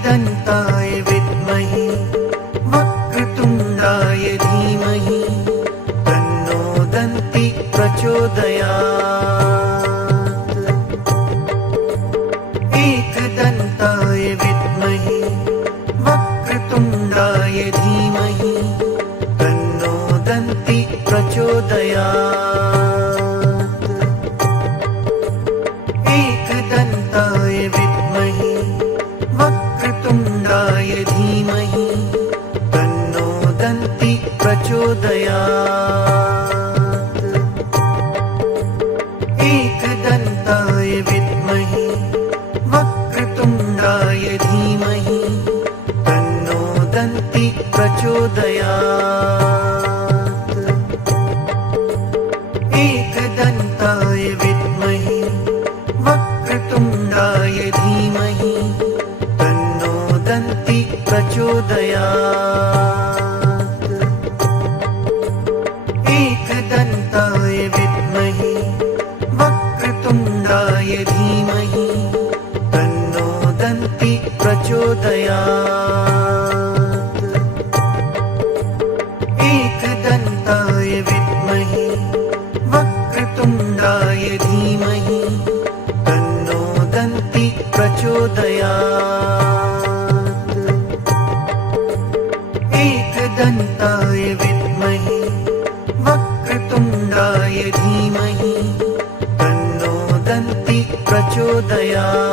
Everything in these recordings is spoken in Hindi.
एकदन्ताय विद्महे वक्रतुण्डाय धीमहि तन्नो दन्ति प्रचोदयात्। एकदन्ताय विद्महे वक्रतुण्डाय धीमहि तन्नो दन्ति प्रचोदयात्। एकदन्ताय विद्महे वक्रतुण्डाय धीमहि तन्नो दन्ति प्रचोदयात्। एकदन्ताय विद्महे वक्रतुण्डाय धीमहि तन्नो दन्ति प्रचोदयात्। एकदन्ताय विद्महे वक्रतुण्डाय धीमहि तन्नो दन्ति प्रचोदयात्। एकदन्ताय विद्महे वक्रतुण्डाय धीमहि तन्नो दन्ति प्रचोदयात्। एकदन्ताय विद्महे वक्रतुण्डाय धीमहि तन्नो दन्ति प्रचोदयात्। एकदन्ताय विद्महे वक्रतुण्डाय धीमहि तन्नो दन्ति प्रचोदयात्।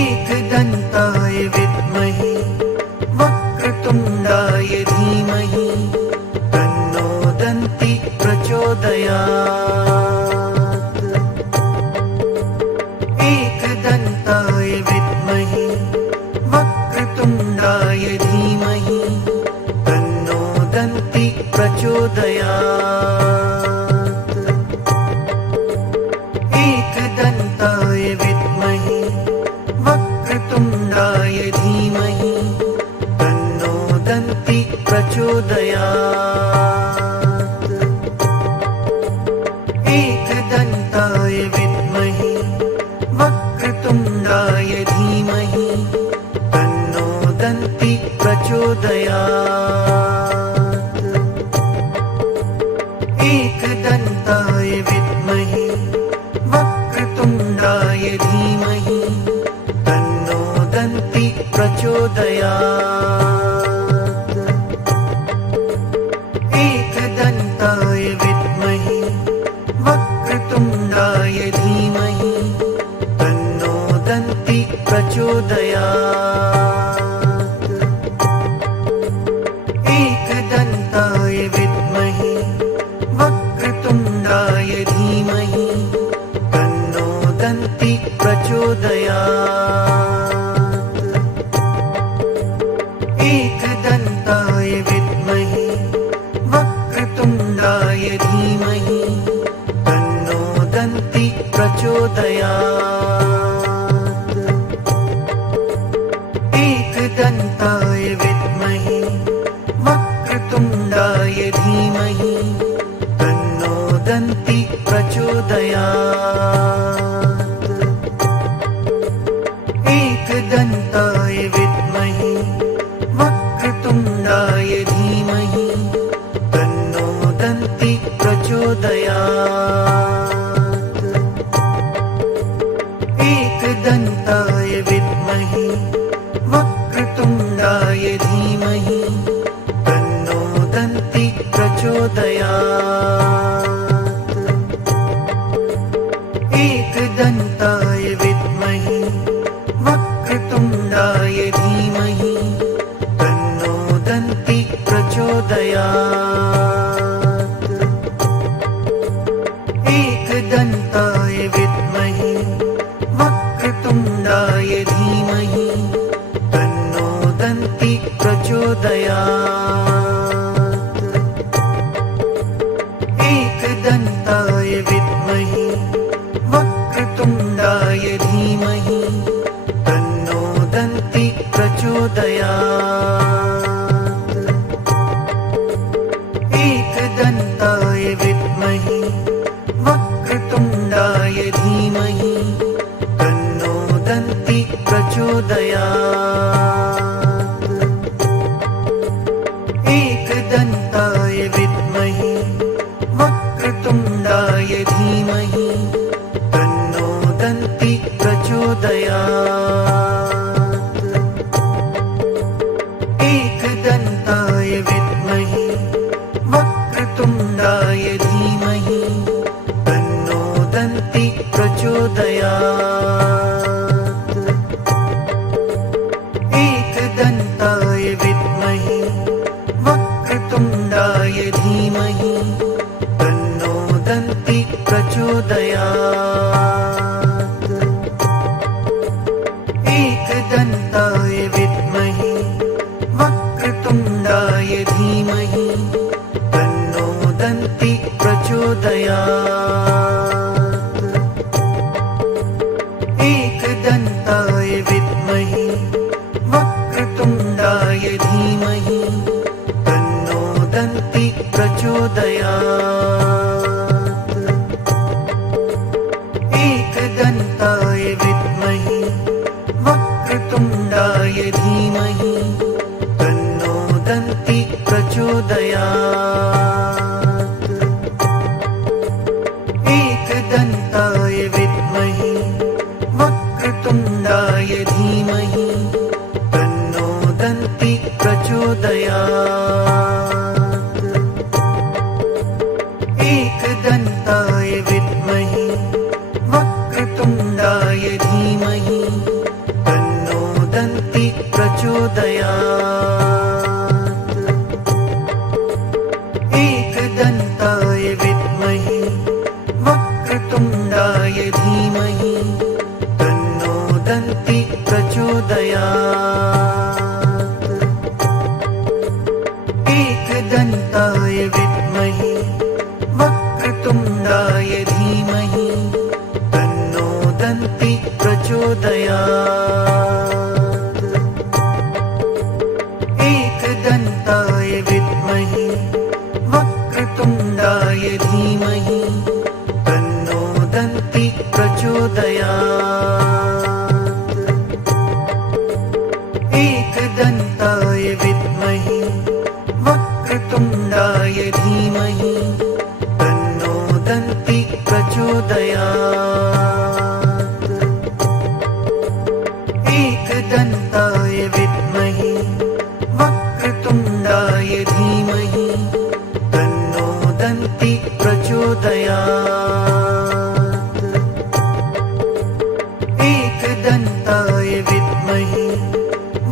एकदन्ताय विद्महे वक्रतुण्डाय धीमहि तन्नो दन्ति प्रचोदयात्। एकदन्ताय विद्महे वक्रतुण्डाय धीमहि तन्नो दन्ति प्रचोदयात्। एकदन्ताय विद्महे वक्रतुण्डाय धीमहि तन्नो दन्ति प्रचोदयात्। एकदन्ताय विद्महे वक्रतुण्डाय धीमहि तन्नो दन्ति प्रचोदयात्। एकदन्ताय विद्महे वक्रतुण्डाय धीमहि तन्नो दन्ति प्रचोदयात्। एकदन्ताय विद्महे वक्रतुण्डाय धीमहि तन्नो दन्ति प्रचोदयात्। एकदन्ताय विद्महे वक्रतुण्डाय धीमहि तन्नो दन्ति प्रचोदयात्। एकदन्ताय विद्महे वक्रतुण्डाय धीमहि तन्नो दन्ति प्रचोदयात्। एकदन्ताय विद्महे वक्रतुण्डाय धीमहि तन्नो दन्ति प्रचोदयात्। एकदन्ताय विद्महे वक्रतुण्डाय धीमहि तन्नो दन्ति प्रचोदयात्। एकदन्ताय विद्महे वक्रतुण्डाय धीमहि तन्नो दन्ति प्रचोदयात्। एकदन्ताय विद्महे वक्रतुण्डाय धीमहि तन्नो दन्ति प्रचोदयात्। एकदन्ताय विद्महे वक्रतुण्डाय धीमहि तन्नो दन्ति प्रचोदयात्। एकदन्ताय विद्महे वक्रतुण्डाय धीमहि तन्नो दन्ति प्रचोदयात्। एकदन्ताय विद्महे वक्रतुण्डाय धीमहि तन्नो एकदन्ताय विद्महे वक्रतुण्डाय धीमहि तन्नो दन्ति प्रचोदयात्। एकदन्ताय विद्महे वक्रतुण्डाय धीमहि तन्नो दन्ति प्रचोदयात्। एकदन्ताय विद्महे वक्रतुण्डाय धीमहि तन्नो दन्ति प्रचोदयात्। एकदन्ताय विद्महे वक्रतुण्डाय धीमहि तन्नो दन्ति प्रचोदयात्। एकदन्ताय विद्महे वक्रतुण्डाय धीमहि तन्नो दन्ति प्रचोदयात्। एकदन्ताय विद्महे वक्रतुण्डाय धीमहि तन्नो दन्ति प्रचोदयात्। एकदन्ताय विद्महे वक्रतुण्डाय धीमहि तन्नो दन्ति प्रचोदयात्। एकदन्ताय विद्महे वक्रतुण्डाय धीमहि तन्नो दन्ति प्रचोदयात्। एकदन्ताय विद्महे वक्रतुण्डाय धीमहि तन्नो दन्ति प्रचोदयात्। एकदन्ताय विद्महे वक्रतुण्डाय धीमहि तन्नो दन्ति प्रचोदयात्। एकदन्ताय विद्महे वक्रतुण्डाय धीमहि तन्नो दन्ति प्रचोदयात्। एकदन्ताय विद्महे वक्रतुण्डाय धीमहि तन्नो दन्ति प्रचोदयात्। एकदन्ताय विद्महे वक्रतुण्डाय धीमहि तन्नो दन्ति प्रचोदयात्। एकदन्ताय विद्महे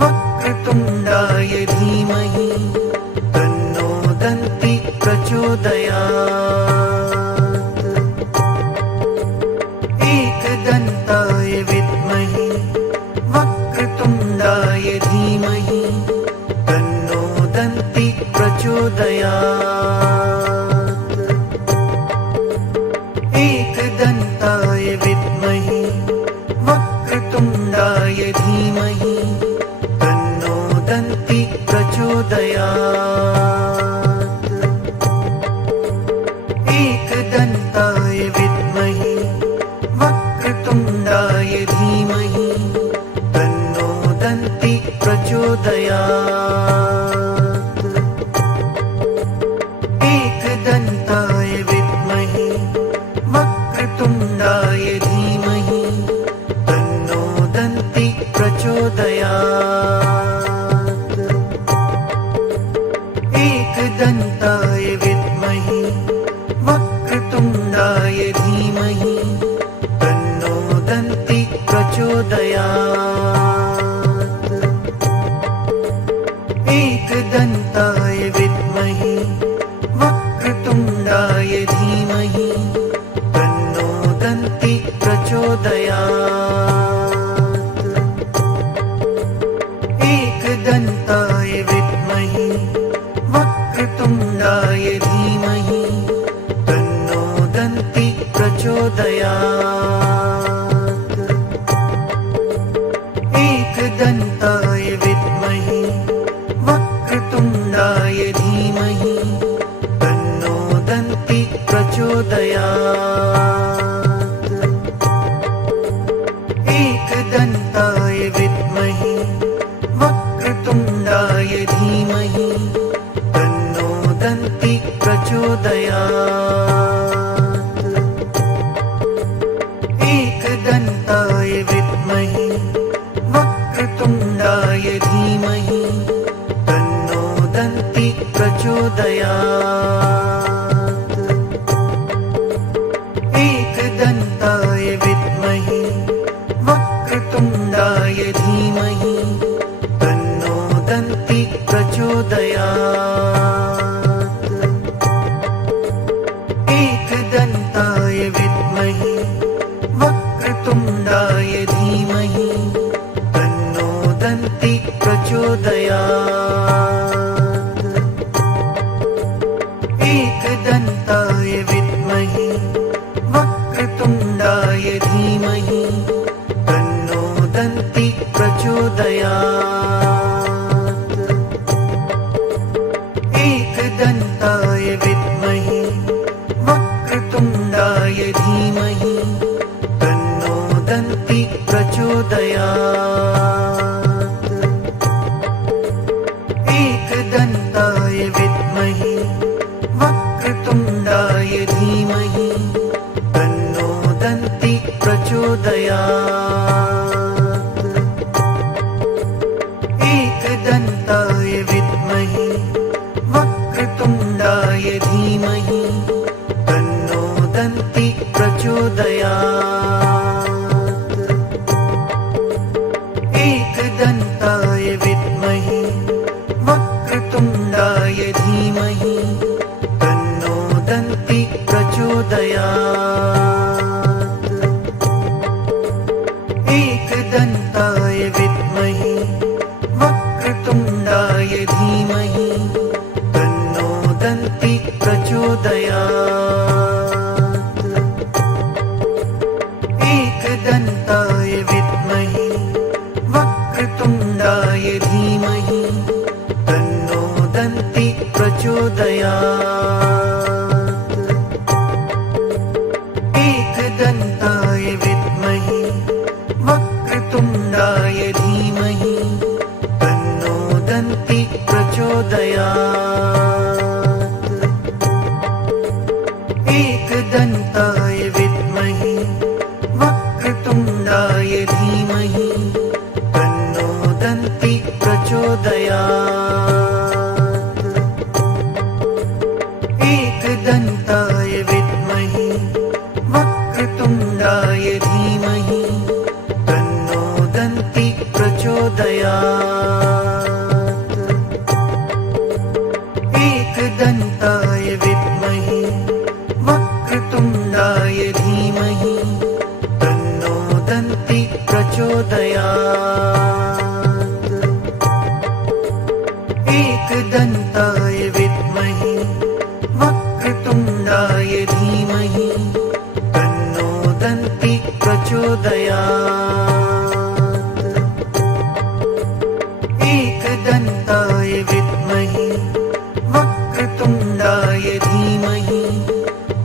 वक्रतुण्डाय धीमहि तन्नो दन्ति प्रचोदयात्। एकदन्ताय विद्महे वक्रतुण्डाय धीमहि तन्नो दन्ति प्रचोदयात्। एकदन्ताय विद्महे वक्रतुण्डाय धीमहि तन्नो दन्ति प्रचोदयात्। एकदन्ताय विद्महे वक्रतुण्डाय धीमहि तन्नो दन्ति प्रचोदयात्। एकदन्ताय विद्महे वक्रतुण्डाय धीमहि तन्नो दन्ति प्रचोदयात्। एकदन्ताय विद्महे वक्रतुण्डाय धीमहि तन्नो दन्ति प्रचोदयात्। एकदन्ताय विद्महे वक्रतुण्डाय धीमहि तन्नो दन्ति प्रचोदयात्। एकदन्ताय विद्महे वक्रतुण्डाय धीमहि तन्नो दन्ति प्रचोदयात्। एकदन्ताय विद्महे वक्रतुण्डाय धीमहि तन्नो दन्ति दन्ति प्रचोदयात्। एकदन्ताय विद्महे वक्रतुण्डाय धीमहि तन्नो दन्ति प्रचोदयात्। एकदन्ताय विद्महे वक्रतुण्डाय धीमहि तन्नो दन्ति प्रचोदयात्। एकदन्ताय विद्महे वक्रतुण्डाय धीमहि तन्नो दन्ति प्रचोदयात्। एकदन्ताय विद्महे वक्रतुण्डाय धीमहि तन्नो दन्ति प्रचोदयात्। एकदन्ताय विद्महे वक्रतुण्डाय धीमहि तन्नो दन्ति प्रचोदयात्। एकदन्ताय विद्महे वक्रतुण्डाय धीमहि तन्नो दन्ति प्रचोदयात्। एकदन्ताय विद्महे वक्रतुण्डाय धीमहि तन्नो दन्ति प्रचोदयात्। एकदन्ताय विद्महे वक्रतुण्डाय धीमहि तन्नो दन्ति प्रचोदयात्। एकदन्ताय विद्महे वक्रतुण्डाय धीमहि तन्नो दन्ति प्रचोदयात्। एकदन्ताय विद्महे वक्रतुण्डाय धीमहि तन्नो दन्ति प्रचोदयात्। एकदन्ताय विद्महे वक्रतुण्डाय धीमहि तन्नो दन्ति प्रचोदयात्। एकदन्ताय विद्महे वक्रतुण्डाय धीमहि तन्नो दन्ति प्रचोदयात्। एकदन्ताय विद्महे वक्रतुण्डाय धीमहि तन्नो दन्ति प्रचोदयात्। एकदन्ताय विद्महे वक्रतुण्डाय धीमहि तन्नो दन्ति प्रचोदयात्। एकदन्ताय विद्महे वक्रतुण्डाय धीमहि तन्नो दन्ति प्रचोदयात्। एकदन्ताय विद्महे वक्रतुण्डाय धीमहि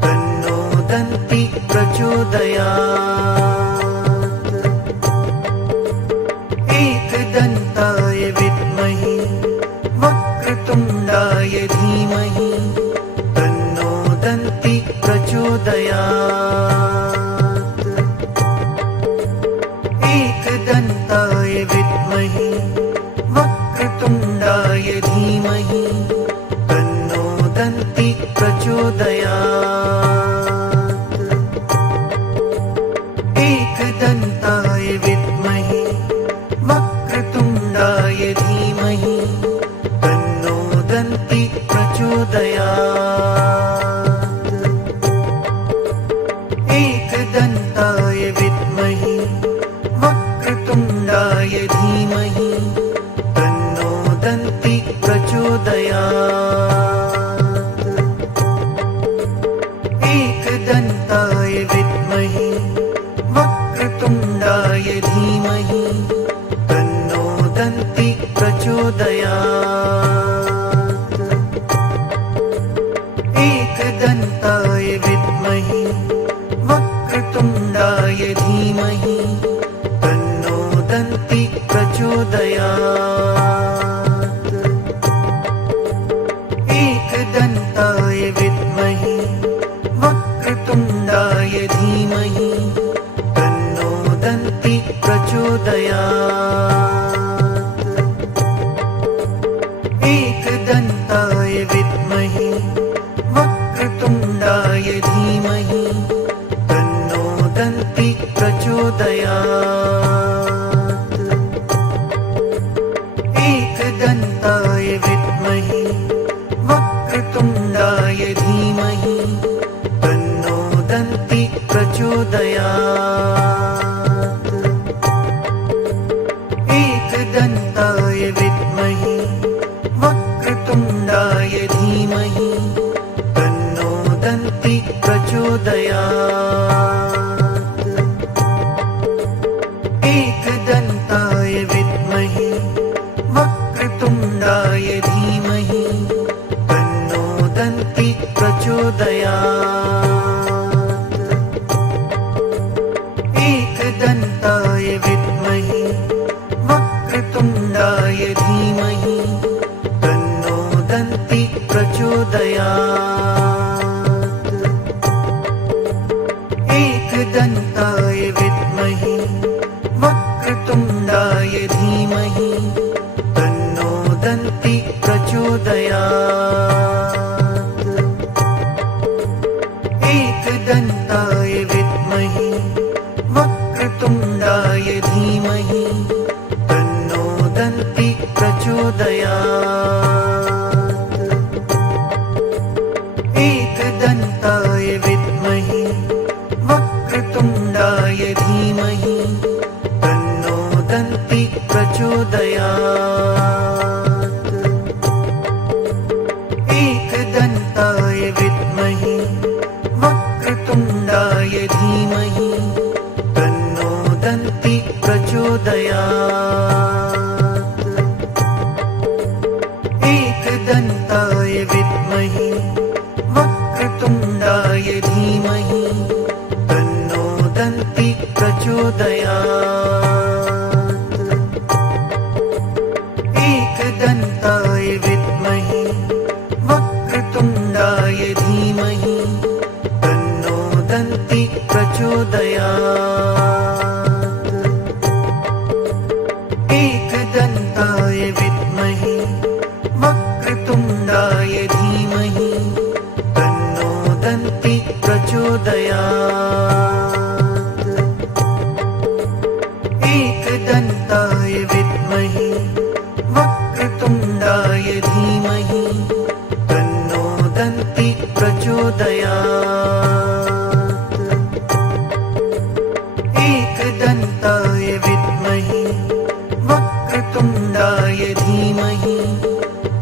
तन्नो दन्ति प्रचोदयात्। एकदन्ताय विद्महे वक्रतुण्डाय धीमहि तन्नो दन्ति प्रचोदयात्। एकदन्ताय विद्महे वक्रतुण्डाय धीमहि तन्नो दन्ति प्रचोदयात्। एकदन्ताय विद्महे वक्रतुण्डाय धीमहि तन्नो दन्ति प्रचोदयात्। एकदन्ताय विद्महे वक्रतुण्डाय धीमहि तन्नो दन्ति प्रचोदयात्। एकदन्ताय विद्महे वक्रतुण्डाय धीमहि तन्नो दन्ति प्रचोदयात्। एकदन्ताय विद्महे वक्रतुण्डाय धीमहि तन्नो दन्ति प्रचोदयात्। एकदन्ताय एकदन्ताय विद्महे वक्रतुण्डाय धीमहि तन्नो दन्ति प्रचोदयात्। एकदन्ताय विद्महे वक्रतुण्डाय धीमहि तन्नो दन्ति प्रचोदयात्। एकदन्ताय विद्महे वक्रतुण्डाय धीमहि तन्नो दन्ति प्रचोदयात्। एकदन्ताय विद्महे वक्रतुण्डाय धीमहि तन्नो दन्ति प्रचोदयात्। एकदन्ताय विद्महे वक्रतुण्डाय धीमहि तन्नो दन्ति प्रचोदयात्। एकदन्ताय विद्महे वक्रतुण्डाय धीमहि तन्नो दन्ति प्रचोदयात्। एकदन्ताय विद्महे वक्रतुण्डाय धीमहि तन्नो दन्ति प्रचोदयात्। एकदन्ताय विद्महे वक्रतुण्डाय धीमहि तन्नो दन्ति प्रचोदयात्। एकदन्ताय विद्महे वक्रतुण्डाय धीमहि तन्नो दन्ति प्रचोदयात्। एकदन्ताय विद्महे वक्रतुण्डाय धीमहि तन्नो दन्ति प्रचोदयात्। एकदन्ताय विद्महे वक्रतुण्डाय धीमहि तन्नो दन्ति प्रचोदयात्। एकदन्ताय विद्महे वक्रतुण्डाय धीमहि तन्नो दन्ति प्रचोदयात्। एकदन्ताय विद्महे वक्रतुण्डाय धीमहि तन्नो दन्ति प्रचोदयात्। एकदन्ताय विद्महे वक्रतुण्डाय धीमहि तन्नो दन्ति प्रचोदयात्। एकदन्ताय विद्महे वक्रतुण्डाय धीमहि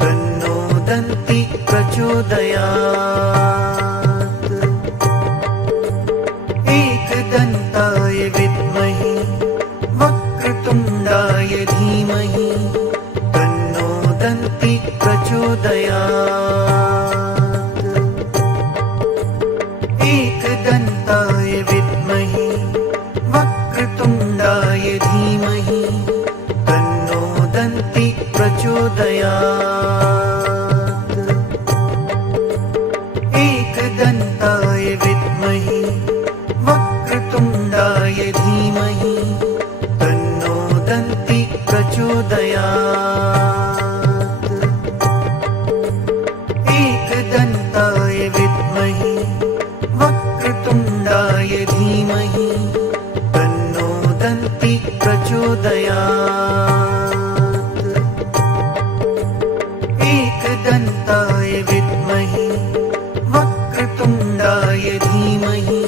तन्नो दन्ति प्रचोदयात्। एकदन्ताय विद्महे वक्रतुण्डाय धीमहि तन्नो दन्ति प्रचोदयात्। एकदन्ताय विद्महे वक्रतुण्डाय धीमहि तन्नो दन्ति प्रचोदयात्। एकदन्ताय विद्महे वक्रतुण्डाय धीमहि तन्नो दन्ति प्रचोदयात्। एकदन्ताय विद्महे वक्रतुण्डाय धीमहि तन्नो दन्ति प्रचोदयात्। एकदन्ताय विद्महे वक्रतुण्डाय धीमहि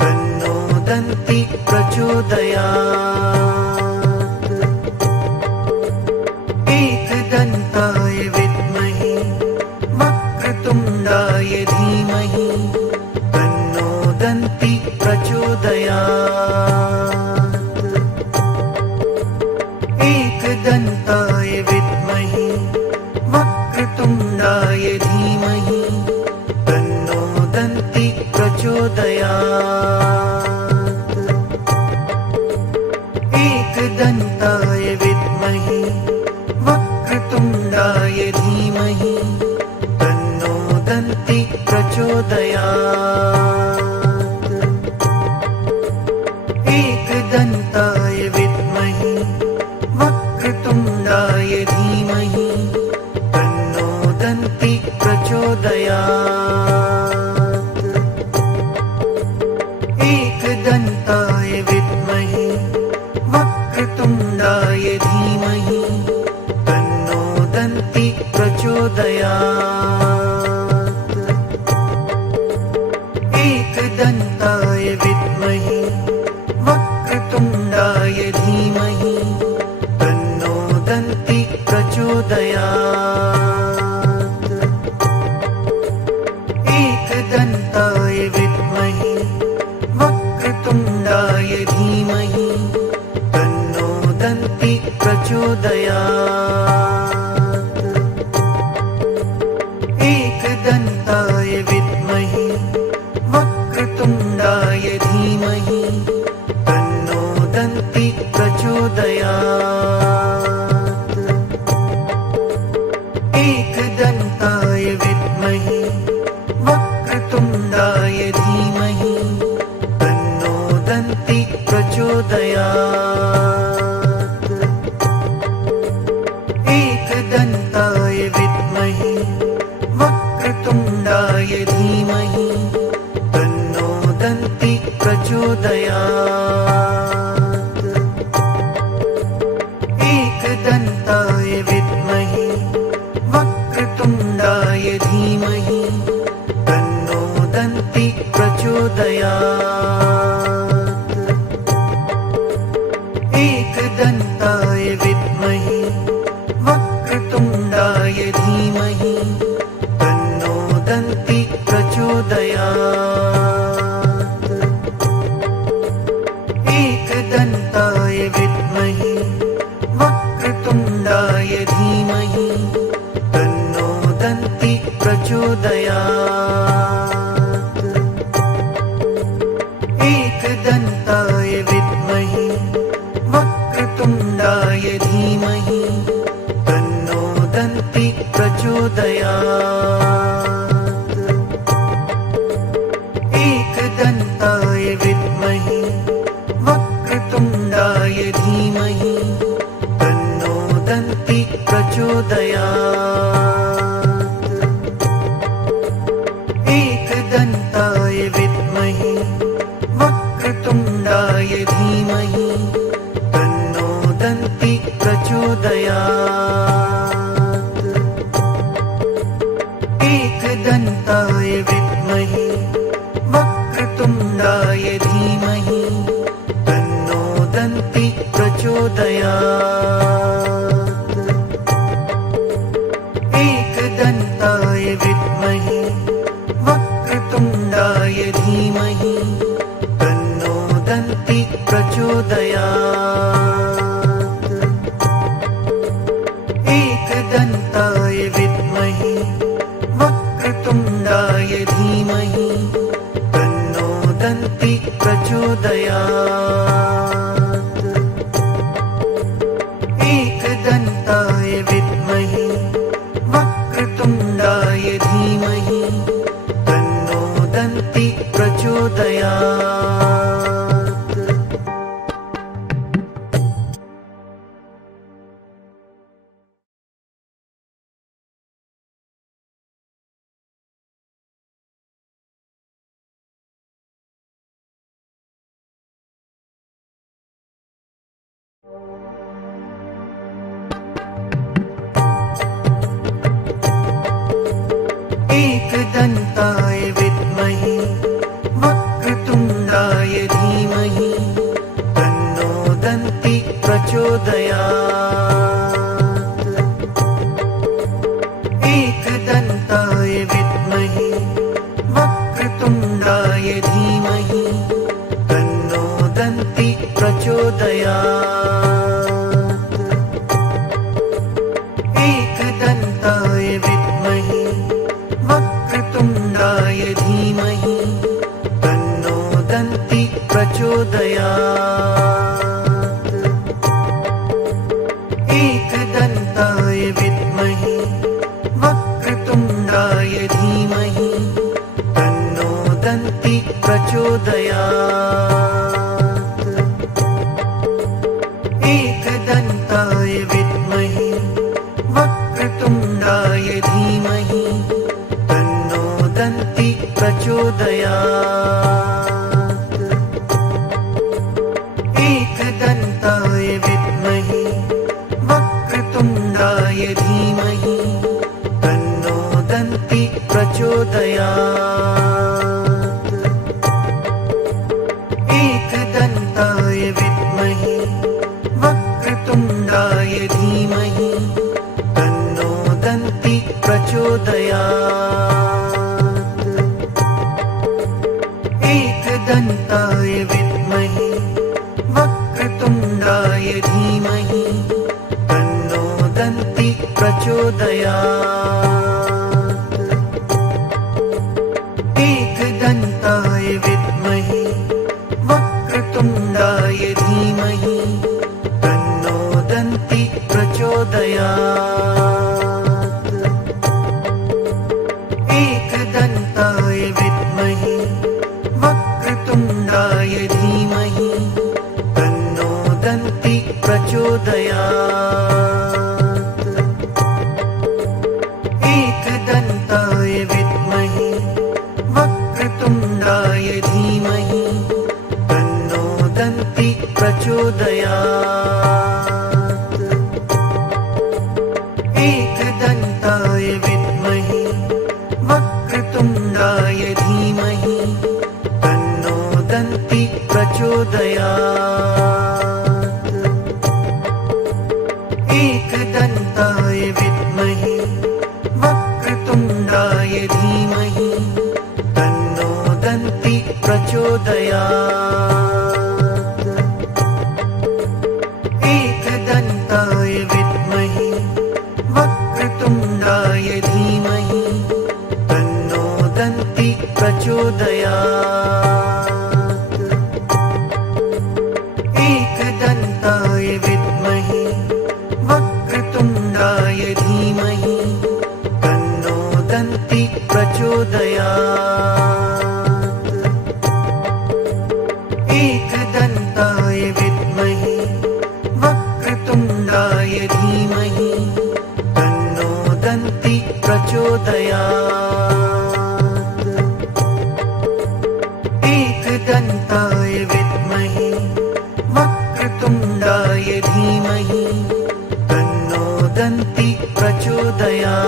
तन्नो दन्ति प्रचोदयात्। एकदन्ताय विद्महे वक्रतुण्डाय धीमहि तन्नो दन्ति प्रचोदयात्। एकदन्ताय विद्महे वक्रतुण्डाय धीमहि तन्नो दन्ति प्रचोदयात्। दन्ति प्रचोदयात्। एकदन्ताय विद्महे वक्रतुण्डाय धीमहि तन्नो दन्ति प्रचोदयात्। एकदन्ताय विद्महे वक्रतुण्डाय धीमहि तन्नो दन्ति प्रचोदयात्। एकदन्ताय विद्महे वक्रतुण्डाय धीमहि तन्नो दन्ति प्रचोदयात्। एकदन्ताय विद्महे वक्रतुण्डाय धीमहि तन्नो दन्ति प्रचोदयात्। एकदन्ताय विद्महे वक्रतुण्डाय धीमहि तन्नो दन्ति प्रचोदयात्। एकदन्ताय विद्महे वक्रतुण्डाय धीमहि तन्नो दन्ति प्रचोदयात्। एकदन्ताय विद्महे वक्रतुण्डाय धीमहि तन्नो दन्ति प्रचोदयात्। एकदन्ताय विद्महे वक्रतुण्डाय धीमहि तन्नो दन्ति प्रचोदयात्। एकदन्ताय विद्महे वक्रतुण्डाय धीमहि तन्नो दन्ति प्रचोदयात्। एकदन्ताय विद्महे वक्रतुण्डाय धीमहि तन्नो दन्ति प्रचोदयात्। एकदन्ताय विद्महे वक्रतुण्डाय धीमहि तन्नो दन्ति प्रचोदयात्। एकदन्ताय विद्महे वक्रतुण्डाय धीमहि तन्नो दन्ति प्रचोदयात्। एकदन्ताय विद्महे वक्रतुण्डाय धीमहि तन्नो दन्ति प्रचोदयात्। एकदन्ताय विद्महे वक्रतुण्डाय धीमहि तन्नो दन्ति प्रचोदयात्। एकदन्ताय विद्महे वक्रतुण्डाय धीमहि तन्नो दन्ति प्रचोदयात्। एकदन्ताय विद्महे वक्रतुण्डाय धीमहि तन्नो दन्ति प्रचोदयात्। एकदन्ताय विद्महे वक्रतुण्डाय धीमहि तन्नो दन्ति प्रचोदयात्। एकदन्ताय विद्महे वक्रतुण्डाय धीमहि तन्नो दन्ति प्रचोदयात्। एकदन्ताय विद्महे वक्रतुण्डाय धीमहि तन्नो दन्ति प्रचोदयात्। एकदन्ताय विद्महे वक्रतुण्डाय धीमहि तन्नो दन्ति प्रचोदयात्। एकदन्ताय विद्महे वक्रतुण्डाय धीमहि प्रचोदयात्। एकदन्ताय विद्महे वक्रतुण्डाय धीमहि तन्नो दन्ती प्रचोदयात्। एकदन्ताय विद्महे वक्रतुण्डाय धीमहि तन्नो दन्ती प्रचोदयात्। एकदन्ताय विद्महे वक्रतुण्डाय धीमहि तन्नो दन्ती प्रचोदयात्। एकदन्ताय विद्महे वक्रतुण्डाय धीमहि तन्नो दन्ती प्रचोदयात्। एकदन्ताय विद्महे वक्रतुण्डाय धीमहि तन्नो दन्ती प्रचोदयात्। एकदन्ताय विद्महे वक्रतुण्डाय धीमहि तन्नो दन्ती प्रचोदयात्। एकदन्ताय विद्महे वक्रतुण्डाय धीमहि तन्नो दन्ती प्रचोदयात्। एकदन्ताय विद्महे वक्रतुण्डाय धीमहि तन्नो दन्ती प्रचोदयात्। एकदन्ताय विद्महे वक्रतुण्डाय धीमहि तन्नो दन्ती प्रचोदयात्। एकदन्ताय विद्महे वक्रतुण्डाय धीमहि तन्नो दन्ती प्रचोदयात्। एकदन्ताय विद्महे वक्रतुण्डाय धीमहि तन्नो दन्ती प्रचोदयात्। एकदन्ताय विद्महे वक्रतुण्डाय धीमहि तन्नो दन्ती प्रचोदयात्। एकदन्ताय विद्महे वक्रतुण्डाय धीमहि तन्नो दन्ती प्रचोदयात्।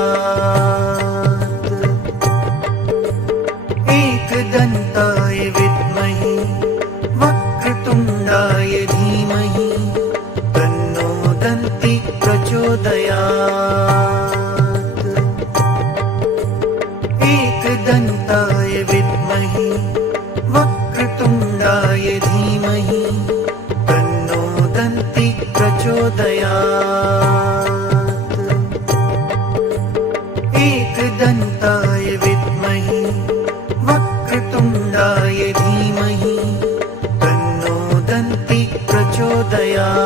एकदन्ताय विद्महे वक्रतुण्डाय धीमहि तन्नो दन्ती प्रचोदयात्। एकदन्ताय विद्महे वक्रतुण्डाय धीमहि तन्नो दन्ती प्रचोदयात्। एकदन्ताय विद्महे वक्रतुण्डाय धीमहि तन्नो दन्ती प्रचोदयात्।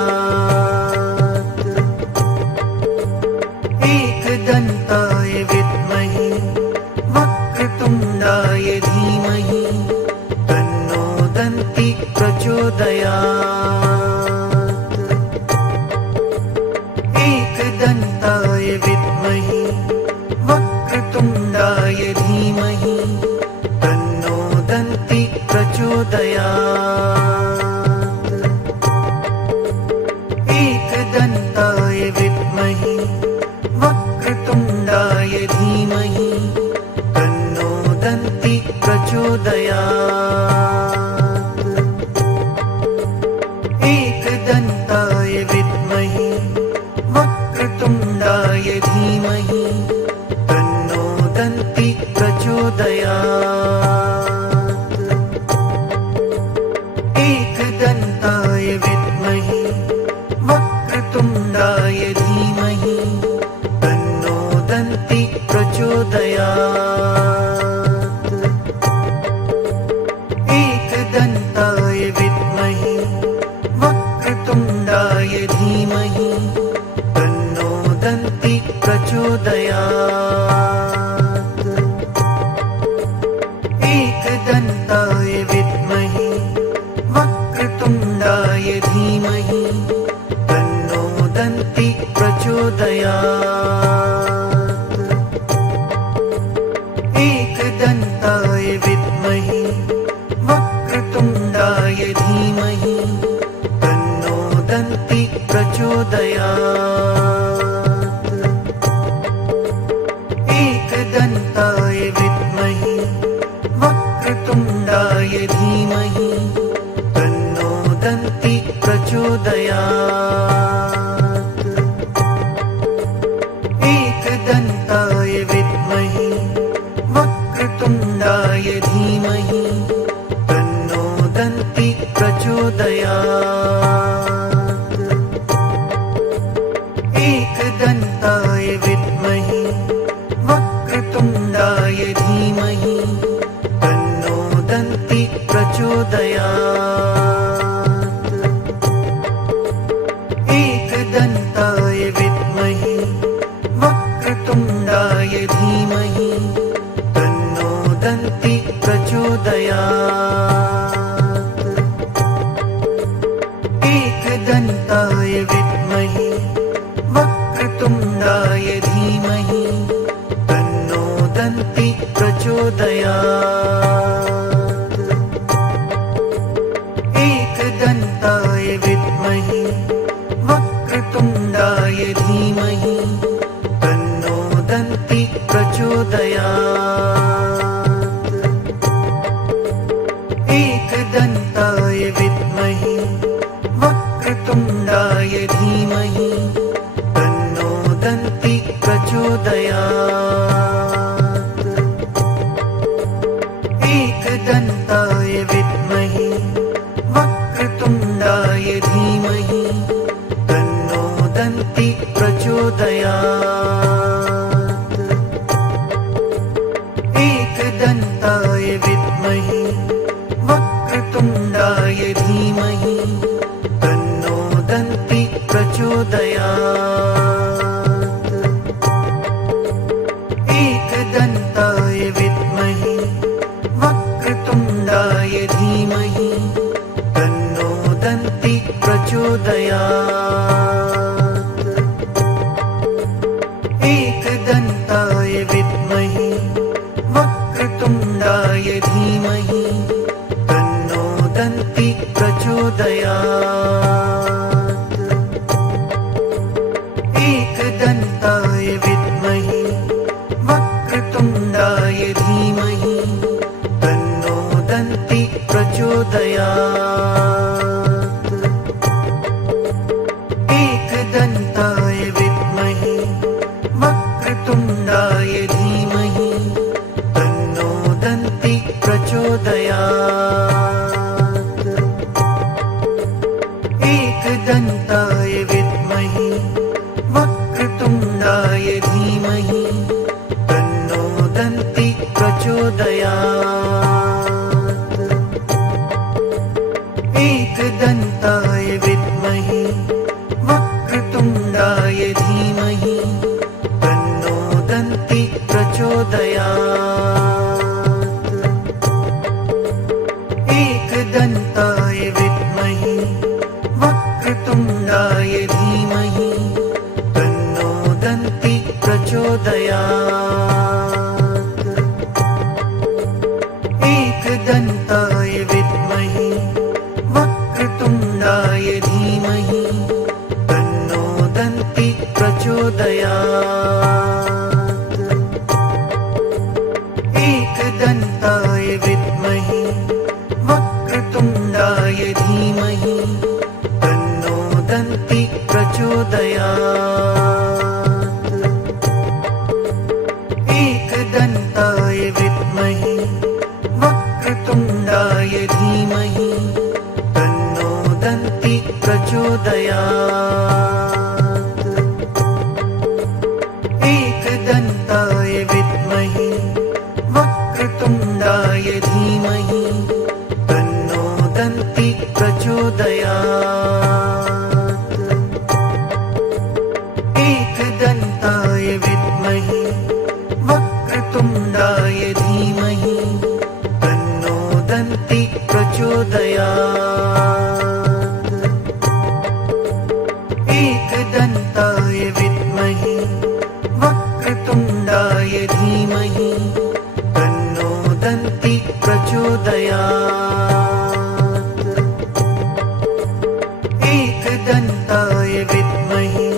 एकदन्ताय विद्महे वक्रतुण्डाय धीमहि तन्नो दन्ती प्रचोदयात्। एकदन्ताय विद्महे वक्रतुण्डाय धीमहि तन्नो दन्ती प्रचोदयात्। एकदन्ताय विद्महे वक्रतुण्डाय धीमहि तन्नो दन्ती प्रचोदयात्। एकदन्ताय विद्महे वक्रतुण्डाय धीमहि तन्नो दन्ती प्रचोदयात्। एकदन्ताय विद्महे वक्रतुण्डाय धीमहि तन्नो दन्ती प्रचोदयात्। एकदन्ताय विद्महे वक्रतुण्डाय धीमहि तन्नो दन्ती प्रचोदयात्। एकदन्ताय विद्महे एकदन्ताय विद्महे वक्रतुण्डाय धीमहि तन्नो दन्ति प्रचोदयात्। एकदन्ताय विद्महे वक्रतुण्डाय धीमहि तन्नो दन्ति प्रचोदयात्। एकदन्ताय विद्महे वक्रतुण्डाय धीमहि तन्नो दन्ति प्रचोदयात्। एकदन्ताय विद्महे वक्रतुण्डाय धीमहि तन्नो दन्ति प्रचोदयात्। एकदन्ताय विद्महे वक्रतुण्डाय धीमहि तन्नो दन्ति प्रचोदयात्। एकदन्ताय विद्महे वक्रतुण्डाय धीमहि तन्नो दन्ति प्रचोदयात्। एकदन्ताय विद्महे वक्रतुण्डाय धीमहि तन्नो दन्ति प्रचोदयात्। एकदन्ताय विद्महे वक्रतुण्डाय धीमहि तन्नो दन्ति प्रचोदयात्। एकदन्ताय विद्महे वक्रतुण्डाय धीमहि तन्नो दन्ति प्रचोदयात्। एकदन्ताय विद्महे वक्रतुण्डाय धीमहि तन्नो दन्ति प्रचोदयात्। एकदन्ताय विद्महे वक्रतुण्डाय धीमहि तन्नो दन्ति प्रचोदयात्। एकदन्ताय विद्महे वक्रतुण्डाय धीमहि तन्नो दन्ति प्रचोदयात्। एकदन्ताय विद्महे वक्रतुण्डाय धीमहि तन्नो दन्ति प्रचोदयात्। एकदन्ताय विद्महे वक्रतुण्डाय धीमहि तन्नो दन्ति प्रचोदयात्। एकदन्ताय विद्महे वक्रतुण्डाय धीमहि तन्नो दन्ति प्रचोदयात्। एकदन्ताय विद्महे वक्रतुण्डाय धीमहि तन्नो दन्ति प्रचोदयात्। एकदन्ताय विद्महे वक्रतुण्डाय धीमहि तन्नो दन्ति प्रचोदयात्। एकदन्ताय विद्महे वक्रतुण्डाय धीमहि तन्नो दन्ति प्रचोदयात्। एकदन्ताय विद्महे वक्रतुण्डाय धीमहि तन्नो दन्ति प्रचोदयात्। एकदन्ताय विद्महे वक्रतुण्डाय धीमहि तन्नो दन्ति प्रचोदयात्। एकदन्ताय विद्महे वक्रतुण्डाय धीमहि तन्नो दन्ति प्रचोदयात्। एकदन्ताय विद्महे वक्रतुण्डाय धीमहि तन्नो दन्ति प्रचोदयात्। एकदन्ताय विद्महे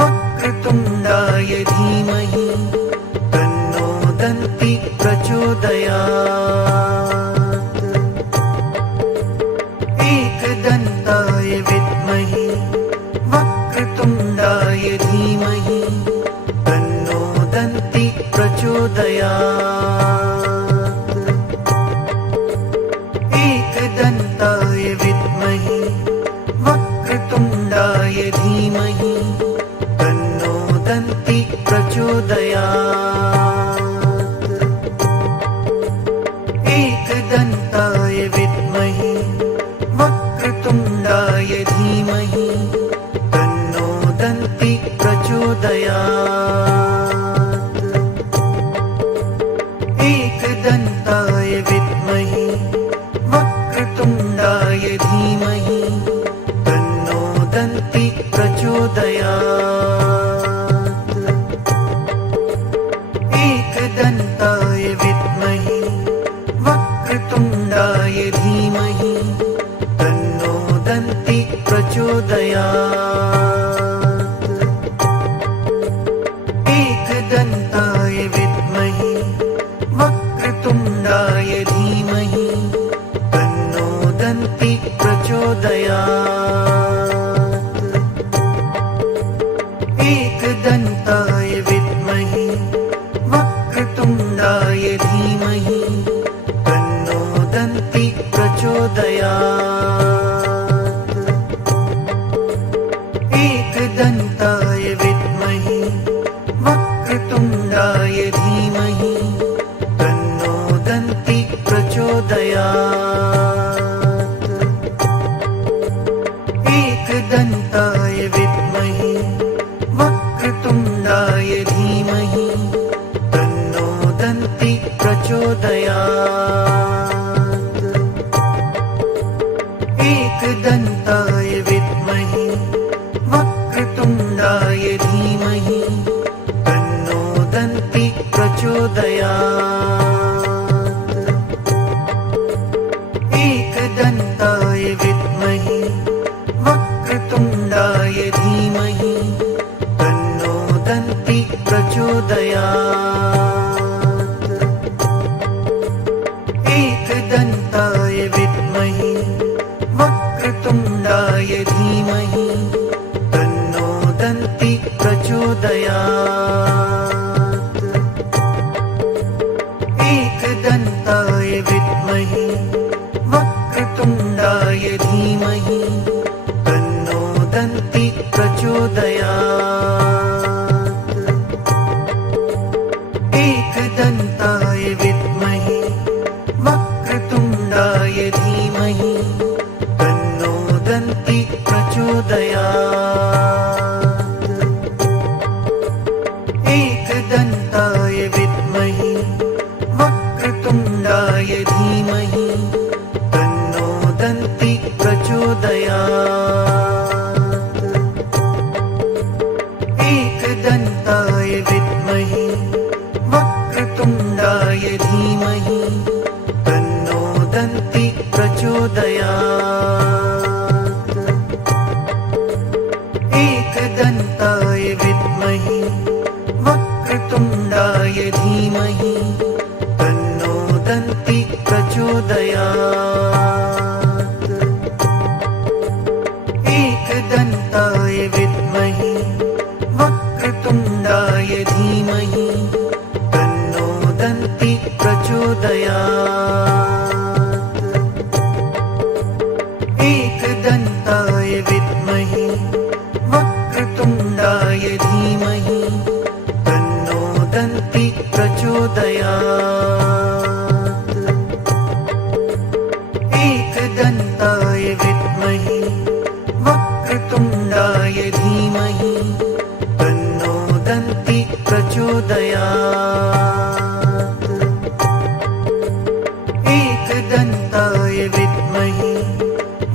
वक्रतुण्डाय धीमहि तन्नो दन्ति प्रचोदयात्। एकदन्ताय विद्महे वक्रतुण्डाय धीमहि तन्नो दन्ति प्रचोदयात्। एकदन्ताय विद्महे वक्रतुण्डाय धीमहि तन्नो दन्ति प्रचोदयात्। एकदन्ताय विद्महे वक्रतुण्डाय धीमहि तन्नो दन्ति प्रचोदयात्। एकदन्ताय विद्महे वक्रतुण्डाय धीमहि तन्नो दन्ति प्रचोदयात्। एकदन्ताय विद्महे वक्रतुण्डाय धीमहि तन्नो दन्ति प्रचोदयात्। एकदन्ताय विद्महे वक्रतुण्डाय धीमहि तन्नो दन्ति प्रचोदयात्। एकदन्ताय विद्महे वक्रतुण्डाय धीमहि तन्नो दन्ति प्रचोदयात्। एकदन्ताय विद्महे वक्रतुण्डाय धीमहि तन्नो दन्ति प्रचोदयात्। एकदन्ताय विद्महे वक्रतुण्डाय धीमहि तन्नो दन्ति प्रचोदयात्। एकदन्ताय विद्महे वक्रतुण्डाय धीमहि तन्नो दन्ति प्रचोदयात्। एकदन्ताय विद्महे वक्रतुण्डाय धीमहि तन्नो दन्ति प्रचोदयात्। एकदन्ताय विद्महे वक्रतुण्डाय धीमहि तन्नो दन्ति प्रचोदयात्। एकदन्ताय विद्महे वक्रतुण्डाय धीमहि तन्नो दन्ति प्रचोदयात्। एकदन्ताय विद्महे वक्रतुण्डाय धीमहि तन्नो दन्ति प्रचोदयात्। एकदन्ताय विद्महे वक्रतुण्डाय धीमहि तन्नो दन्ति प्रचोदयात्। एकदन्ताय विद्महे वक्रतुण्डाय धीमहि तन्नो दन्ति प्रचोदयात्। एकदन्ताय विद्महे वक्रतुण्डाय धीमहि तन्नो दन्ति प्रचोदयात्। एकदन्ताय विद्महे वक्रतुण्डाय धीमहि तन्नो दन्ति प्रचोदयात्। एकदन्ताय विद्महे वक्रतुण्डाय धीमहि तन्नो दन्ति प्रचोदयात्। एकदन्ताय विद्महे वक्रतुण्डाय धीमहि तन्नो दन्ति प्रचोदयात्। एकदन्ताय विद्महे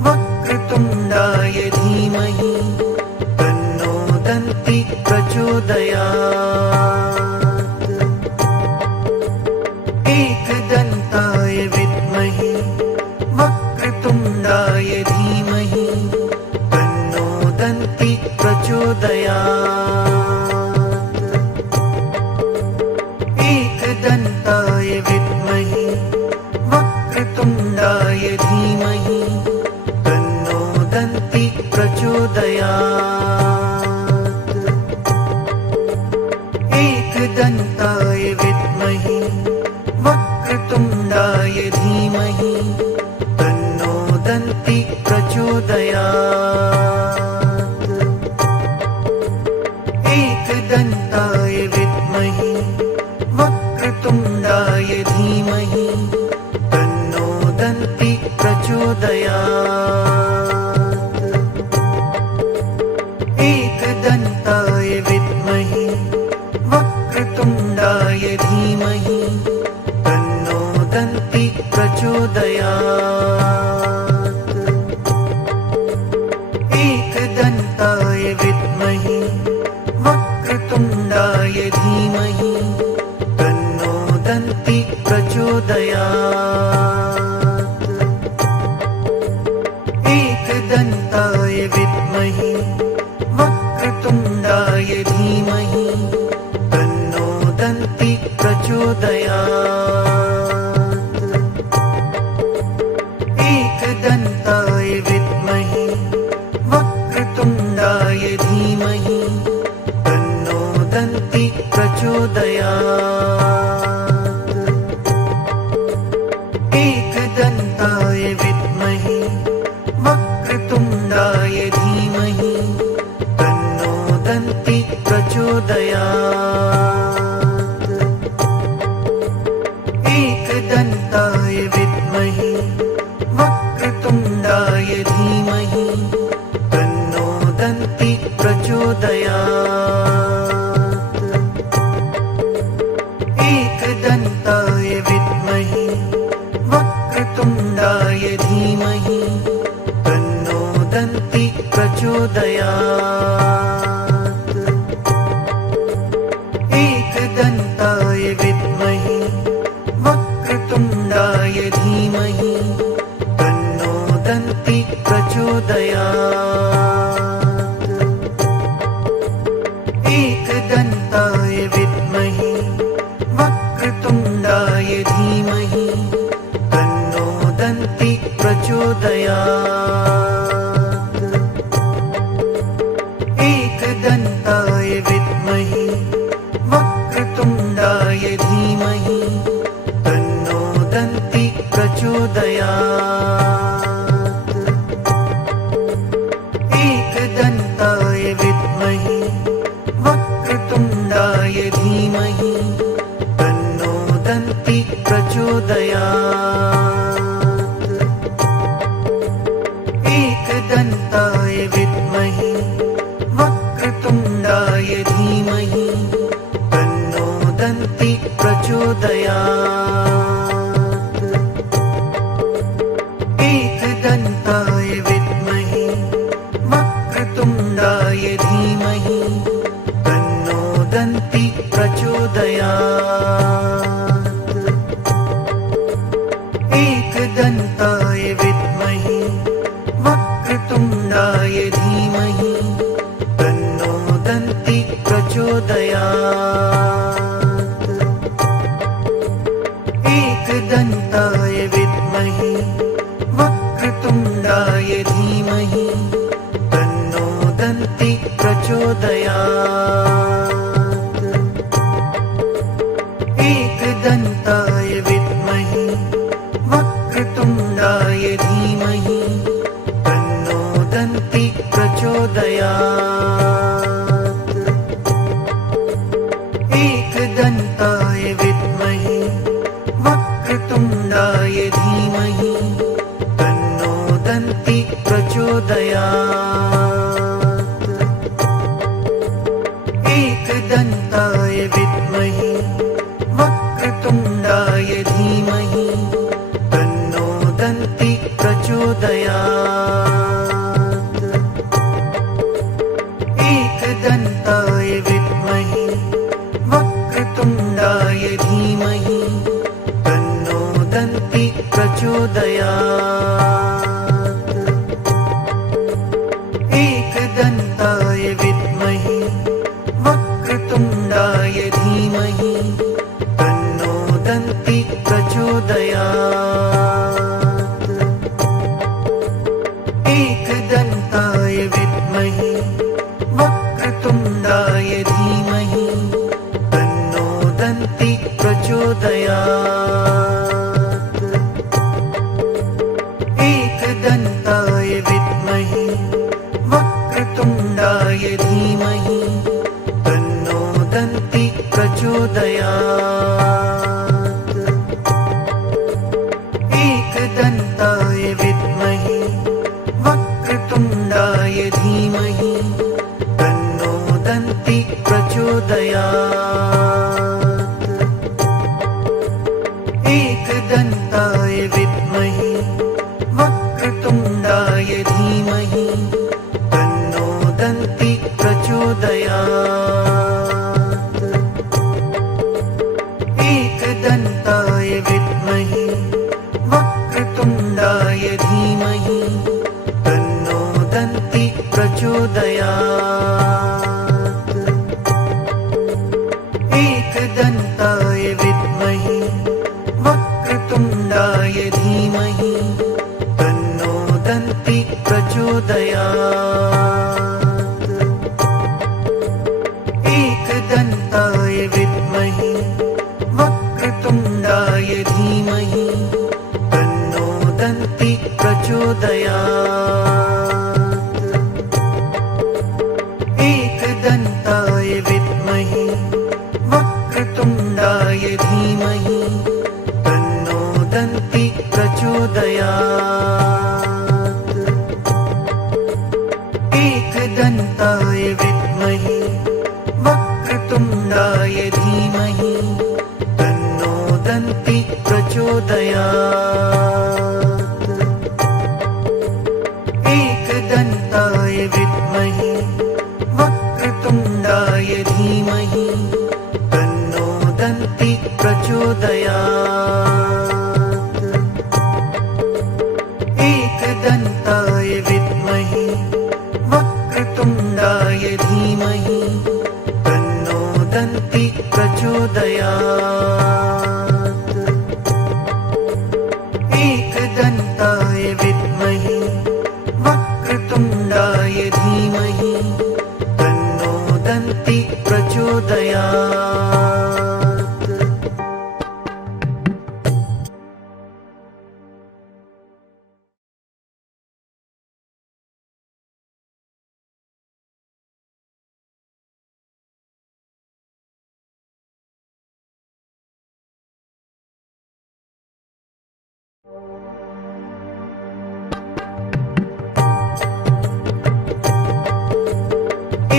वक्रतुण्डाय धीमहि तन्नो दन्ति प्रचोदयात्। एकदन्ताय विद्महे वक्रतुण्डाय धीमहि तन्नो दन्ति प्रचोदयात्। एकदन्ताय विद्महे वक्रतुण्डाय धीमहि तन्नो दन्ति प्रचोदयात्। एकदन्ताय विद्महे वक्रतुण्डाय धीमहि तन्नो दन्ति प्रचोदयात्। एकदन्ताय विद्महे वक्रतुण्डाय धीमहि तन्नो दन्ति प्रचोदयात्। एकदन्ताय विद्महे वक्रतुण्डाय धीमहि तन्नो दन्ति प्रचोदयात्। एकदन्ताय विद्महे वक्रतुण्डाय धीमहि तन्नो दन्ति प्रचोदयात्। एकदन्ताय विद्महे वक्रतुण्डाय धीमहि तन्नो दन्ति प्रचोदयात्। एकदन्ताय विद्महे वक्रतुण्डाय धीमहि तन्नो दन्ति प्रचोदयात्। एकदन्ताय विद्महे वक्रतुण्डाय धीमहि तन्नो दन्ति प्रचोदयात्। एकदन्ताय विद्महे वक्रतुण्डाय धीमहि तन्नो दन्ति प्रचोदयात्। एकदन्ताय विद्महे वक्रतुण्डाय धीमहि तन्नो दन्ति प्रचोदयात्। एकदन्ताय विद्महे वक्रतुण्डाय धीमहि तन्नो दन्ति प्रचोदयात्। एकदन्ताय विद्महे वक्रतुण्डाय धीमहि तन्नो दन्ति प्रचोदयात्। एकदन्ताय विद्महे वक्रतुण्डाय धीमहि तन्नो दन्ति प्रचोदयात्। एकदन्ताय विद्महे वक्रतुण्डाय धीमहि तन्नो दन्ति प्रचोदयात्। एकदन्ताय विद्महे वक्रतुण्डाय धीमहि तन्नो दन्ति प्रचोदयात्। एकदन्ताय विद्महे वक्रतुण्डाय धीमहि तन्नो दन्ति प्रचोदयात्। एकदन्ताय विद्महे वक्रतुण्डाय धीमहि तन्नो दन्ति प्रचोदयात्। एकदन्ताय विद्महे वक्रतुण्डाय धीमहि तन्नो दन्ति प्रचोदयात्। एकदन्ताय विद्महे वक्रतुण्डाय धीमहि तन्नो दन्ति प्रचोदयात्। एकदन्ताय विद्महे वक्रतुण्डाय धीमहि तन्नो दन्ति प्रचोदयात्। एकदन्ताय विद्महे वक्रतुण्डाय धीमहि तन्नो दन्ति प्रचोदयात्। एकदन्ताय विद्महे वक्रतुण्डाय धीमहि तन्नो दन्ति प्रचोदयात्। एकदन्ताय विद्महे वक्रतुण्डाय धीमहि तन्नो दन्ति प्रचोदयात्। एकदन्ताय विद्महे वक्रतुण्डाय धीमहि तन्नो दन्ति प्रचोदयात्। एकदन्ताय विद्महे वक्रतुण्डाय धीमहि तन्नो दन्ति प्रचोदयात्। एकदन्ताय विद्महे वक्रतुण्डाय धीमहि तन्नो दन्ति प्रचोदयात्। एकदन्ताय विद्महे वक्रतुण्डाय धीमहि तन्नो दन्ति प्रचोदयात्। एकदन्ताय विद्महे वक्रतुण्डाय धीमहि तन्नो दन्ति प्रचोदयात्। एकदन्ताय विद्महे वक्रतुण्डाय धीमहि तन्नो दन्ति प्रचोदयात्। एकदन्ताय विद्महे वक्रतुण्डाय धीमहि तन्नो दन्ति प्रचोदयात्। एकदन्ताय विद्महे वक्रतुण्डाय धीमहि तन्नो दन्ति प्रचोदयात्।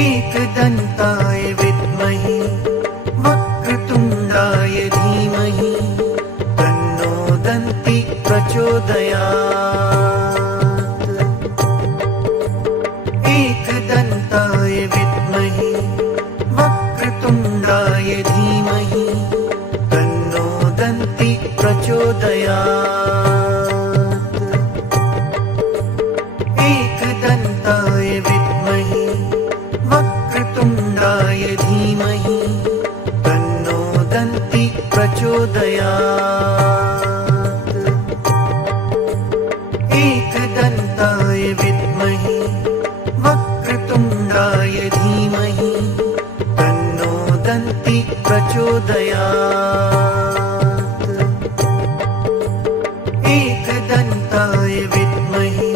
एकदन्ताय विद्महे वक्रतुण्डाय धीमहि तन्नो दन्ति प्रचोदयात्। एकदन्ताय विद्महे वक्रतुण्डाय धीमहि तन्नो दन्ति प्रचोदयात्। एकदन्ताय विद्महे वक्रतुण्डाय धीमहि तन्नो दन्ति प्रचोदयात्। एकदन्ताय विद्महे वक्रतुण्डाय धीमहि तन्नो दन्ति प्रचोदयात्। एकदन्ताय विद्महे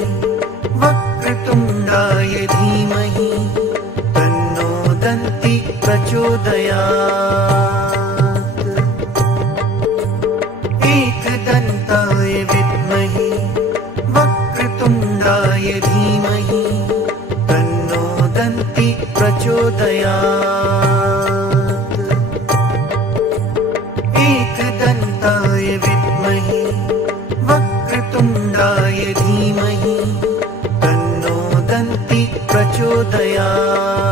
वक्रतुण्डाय धीमहि तन्नो दन्ति प्रचोदयात्। एकदन्ताय विद्महे वक्रतुण्डाय धीमहि तन्नो दन्ति प्रचोदयात्। एकदन्ताय विद्महे वक्रतुण्डाय धीमहि तन्नो दन्ति प्रचोदयात्।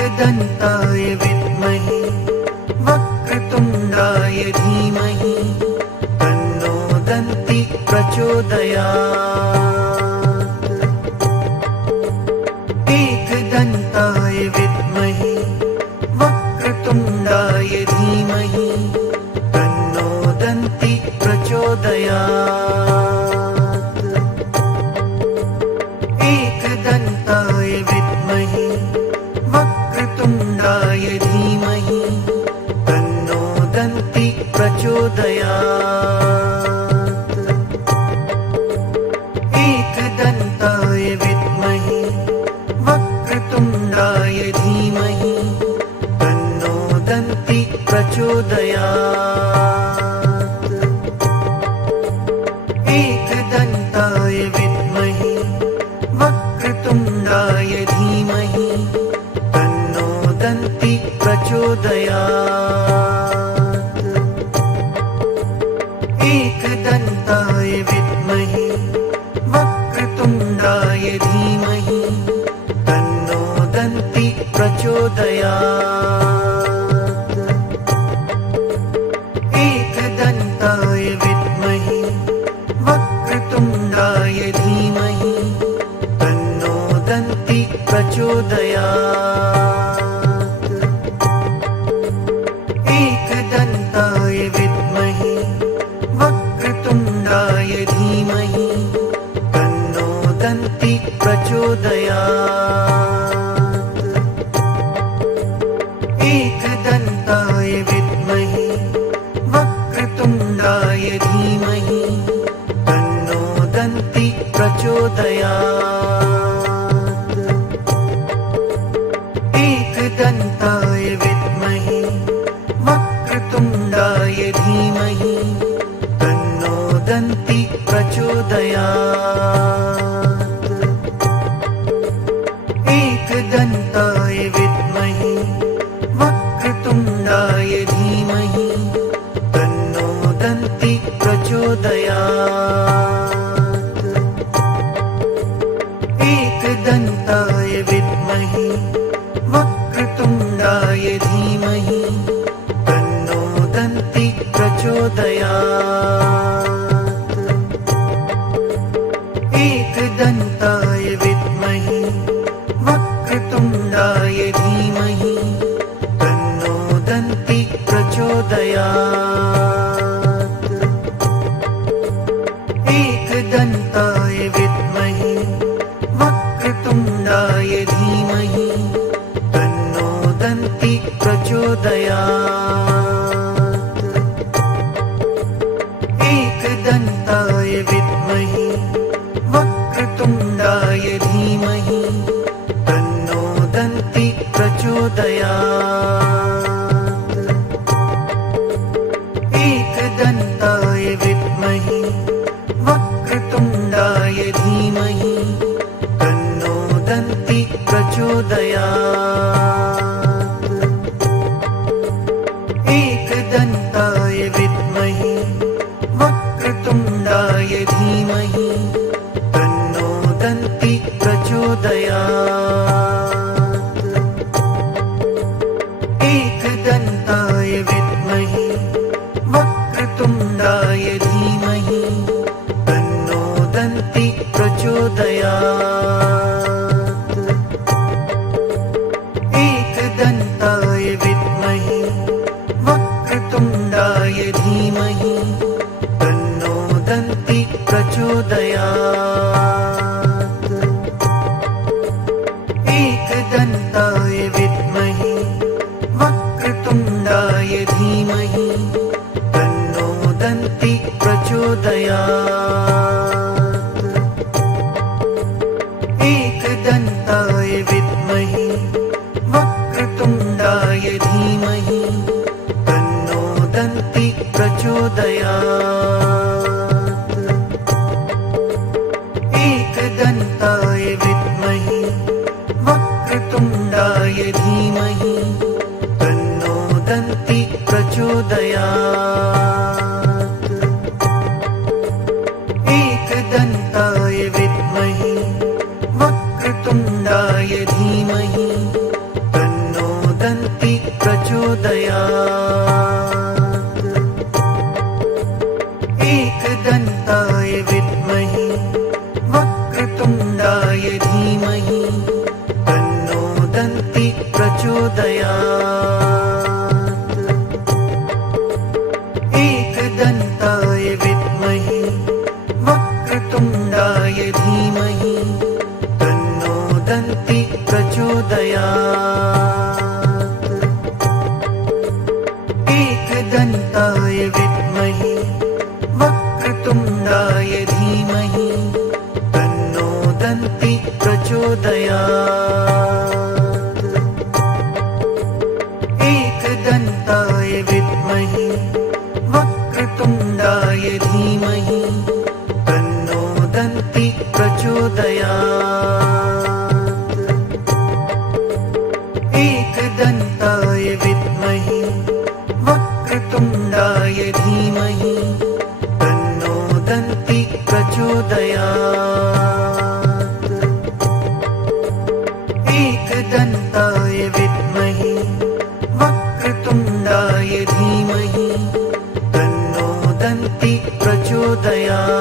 एकदन्ताय विद्महे वक्रतुण्डाय धीमहि तन्नो दन्ति प्रचोदयात्। एकदन्ताय विद्महे वक्रतुण्डाय धीमहि तन्नो दन्ति प्रचोदयात्। एकदन्ताय विद्महे वक्रतुण्डाय धीमहि तन्नो दन्ति प्रचोदयात्। एकदन्ताय विद्महे वक्रतुण्डाय धीमहि तन्नो दन्ति प्रचोदयात्। एकदन्ताय विद्महे वक्रतुण्डाय धीमहि तन्नो दन्ति प्रचोदयात्। प्रचोदयात्। एकदन्ताय विद्महे वक्रतुण्डाय धीमहि तन्नो दन्ति प्रचोदयात्। एकदन्ताय विद्महे वक्रतुण्डाय धीमहि तन्नो दन्ति प्रचोदयात्। एकदन्ताय विद्महे वक्रतुण्डाय धीमहि तन्नो दन्ति प्रचोदयात्। एकदन्ताय विद्महे वक्रतुण्डाय धीमहि तन्नो दन्ति प्रचोदयात्। एकदन्ताय विद्महे वक्रतुण्डाय धीमहि तन्नो दन्ति प्रचोदयात्। एकदन्ताय विद्महे वक्रतुण्डाय धीमहि तन्नो दन्ति प्रचोदयात्। एकदन्ताय विद्महे वक्रतुण्डाय धीमहि तन्नो दन्ति प्रचोदयात्। एकदन्ताय विद्महे वक्रतुण्डाय धीमहि तन्नो दन्ति प्रचोदयात्। एकदन्ताय विद्महे वक्रतुण्डाय धीमहि तन्नो दन्ति प्रचोदयात्। एकदन्ताय विद्महे वक्रतुण्डाय धीमहि तन्नो दन्ति प्रचोदयात्। एकदन्ताय विद्महे वक्रतुण्डाय धीमहि तन्नो दन्ति प्रचोदयात्। एकदन्ताय विद्महे वक्रतुण्डाय धीमहि तन्नो दन्ति प्रचोदयात्। एकदन्ताय विद्महे वक्रतुण्डाय धीमहि तन्नो दन्ति प्रचोदयात्। एकदन्ताय विद्महे वक्रतुण्डाय धीमहि तन्नो दन्ति प्रचोदयात्। एकदन्ताय विद्महे वक्रतुण्डाय धीमहि तन्नो दन्ति प्रचोदयात्। एकदन्ताय विद्महे वक्रतुण्डाय धीमहि तन्नो दन्ति प्रचोदयात्।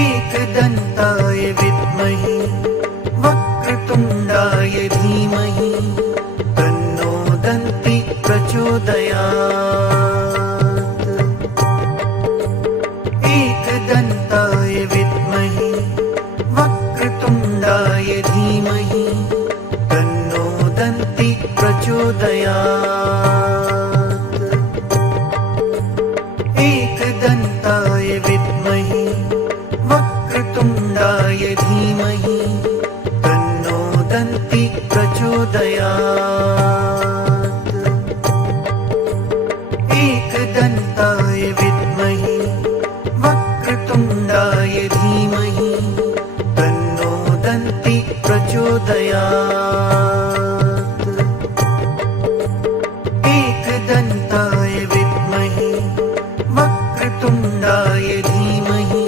एकदन्ताय विद्महे वक्रतुण्डाय धीमहि तन्नो दन्ति प्रचोदयात्। एकदन्ताय विद्महे वक्रतुण्डाय धीमहि तन्नो दन्ति प्रचोदयात्। एकदन्ताय विद्महे वक्रतुण्डाय धीमहि तन्नो दन्ति प्रचोदयात्। एकदन्ताय विद्महे वक्रतुण्डाय धीमहि तन्नो दन्ति प्रचोदयात्। एकदन्ताय विद्महे वक्रतुण्डाय धीमहि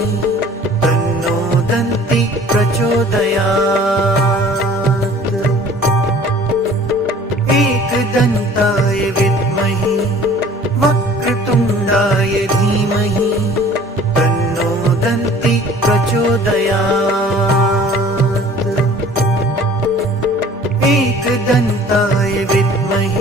तन्नो दन्ति प्रचोदयात्। एकदन्ताय विद्महे वक्रतुण्डाय धीमहि तन्नो दन्ति प्रचोदयात्। एकदन्ताय विद्महे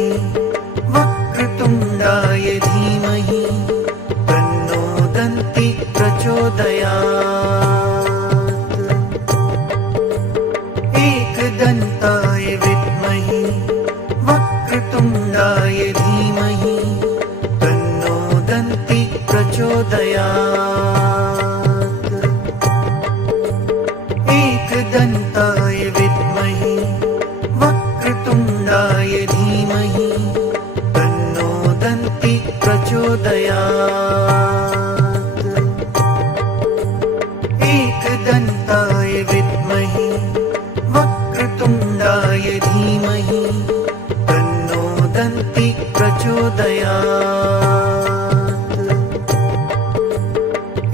प्रचोदयात्।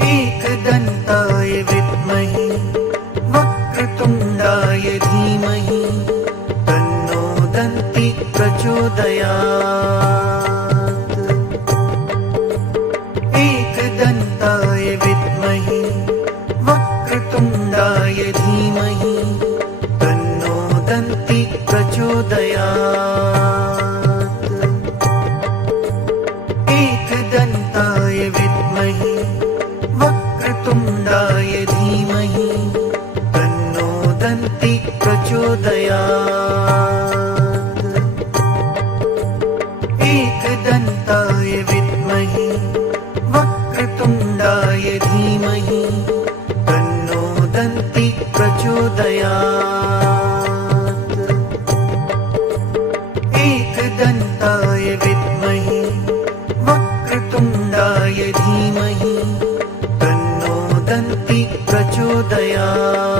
एकदन्ताय विद्महे वक्रतुण्डाय धीमहि तन्नो दन्ति प्रचोदयात्। एकदन्ताय विद्महे वक्रतुण्डाय धीमहि तन्नो दन्ति प्रचोदयात्। एकदन्ताय विद्महे वक्रतुण्डाय धीमहि तन्नो दन्ति प्रचोदयात्। एकदन्ताय विद्महे वक्रतुण्डाय धीमहि तन्नो दन्ति प्रचोदयात्। एकदन्ताय विद्महे वक्रतुण्डाय धीमहि तन्नो दन्ति प्रचोदयात्।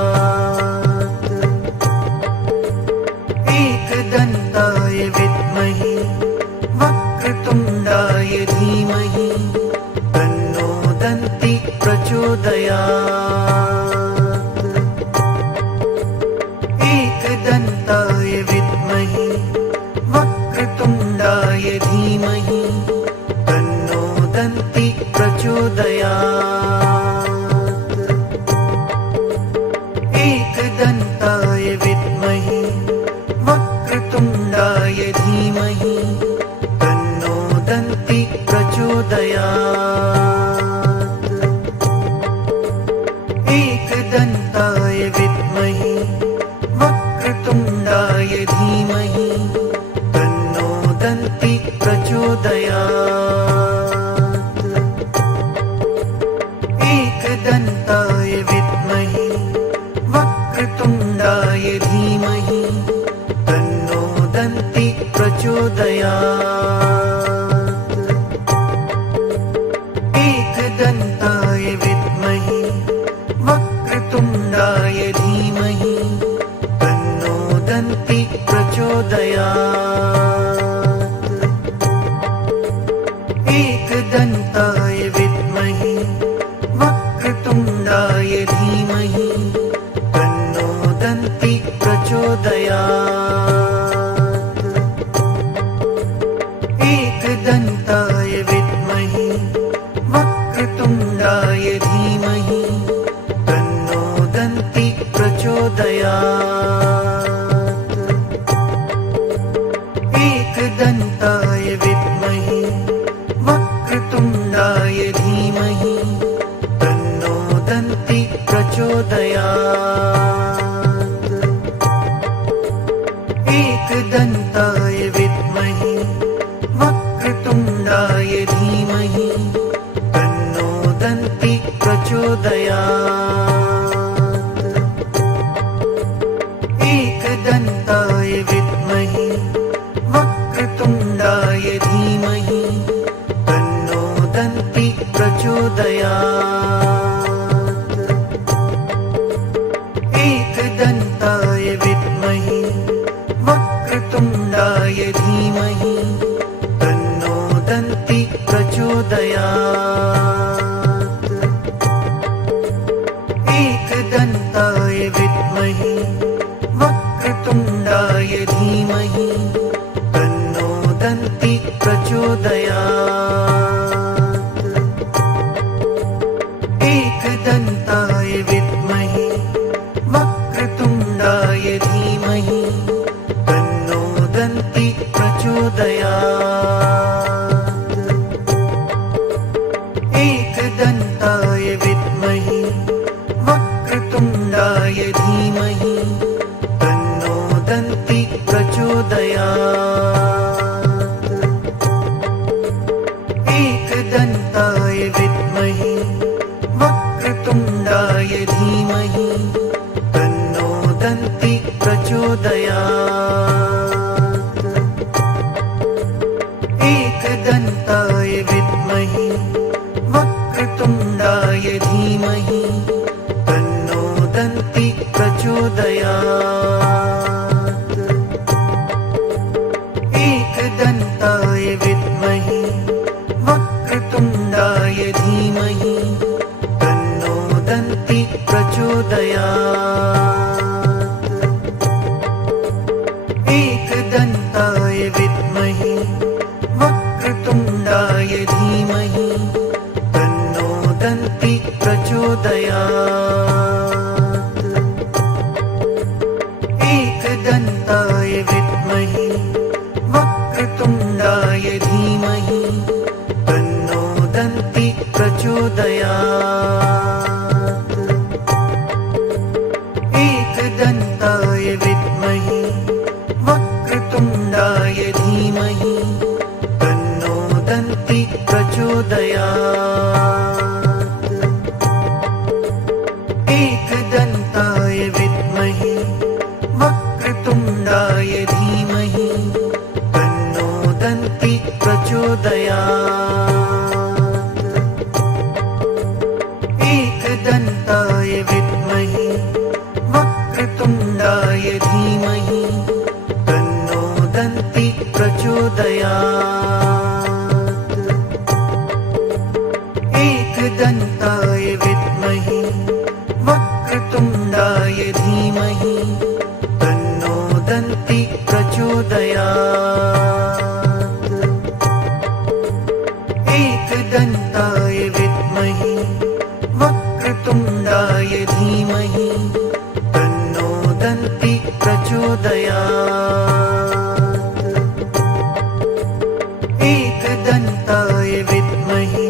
एकदन्ताय विद्महे वक्रतुण्डाय धीमहि तन्नो दन्ति प्रचोदयात्। एकदन्ताय विद्महे वक्रतुण्डाय धीमहि तन्नो दन्ति प्रचोदयात्। एकदन्ताय विद्महे वक्रतुण्डाय धीमहि तन्नो दन्ति प्रचोदयात्। एकदन्ताय विद्महे वक्रतुण्डाय धीमहि तन्नो दन्ति प्रचोदयात्। एकदन्ताय विद्महे वक्रतुण्डाय धीमहि तन्नो दन्ति प्रचोदयात्। एकदन्ताय विद्महे वक्रतुण्डाय धीमहि तन्नो दन्ति प्रचोदयात्। एकदन्ताय विद्महे वक्रतुण्डाय धीमहि तन्नो दन्ति प्रचोदयात्। एकदन्ताय विद्महे वक्रतुण्डाय धीमहि तन्नो दन्ति प्रचोदयात्। एकदन्ताय विद्महे वक्रतुण्डाय धीमहि तन्नो दन्ति प्रचोदयात्। एकदन्ताय विद्महे वक्रतुण्डाय धीमहि तन्नो दन्ति प्रचोदयात्। एकदन्ताय विद्महे वक्रतुण्डाय धीमहि तन्नो दन्ति प्रचोदयात्। एकदन्ताय विद्महे वक्रतुण्डाय धीमहि तन्नो दन्ति प्रचोदयात्। एकदन्ताय विद्महे वक्रतुण्डाय धीमहि तन्नो दन्ति प्रचोदयात्। एकदन्ताय विद्महे वक्रतुण्डाय धीमहि तन्नो दन्ति प्रचोदयात्। एकदन्ताय विद्महे वक्रतुण्डाय धीमहि तन्नो दन्ति प्रचोदयात्। एकदन्ताय विद्महे वक्रतुण्डाय धीमहि तन्नो दन्ति प्रचोदयात्। एकदन्ताय विद्महे वक्रतुण्डाय धीमहि तन्नो दन्ति प्रचोदयात्। एकदन्ताय विद्महे वक्रतुण्डाय धीमहि तन्नो दन्ति प्रचोदयात्। एकदन्ताय विद्महे वक्रतुण्डाय धीमहि तन्नो दन्ति प्रचोदयात्। एकदन्ताय विद्महे वक्रतुण्डाय धीमहि तन्नो दन्ति प्रचोदयात्। एकदन्ताय विद्महे वक्रतुण्डाय धीमहि तन्नो दन्ति प्रचोदयात्। एकदन्ताय विद्महे वक्रतुण्डाय धीमहि तन्नो दन्ति प्रचोदयात्। एकदन्ताय विद्महे वक्रतुण्डाय धीमहि तन्नो दन्ति प्रचोदयात्। एकदन्ताय विद्महे वक्रतुण्डाय धीमहि तन्नो दन्ति प्रचोदयात्। एकदन्ताय विद्महे वक्रतुण्डाय धीमहि तन्नो दन्ति प्रचोदयात्। एकदन्ताय विद्महे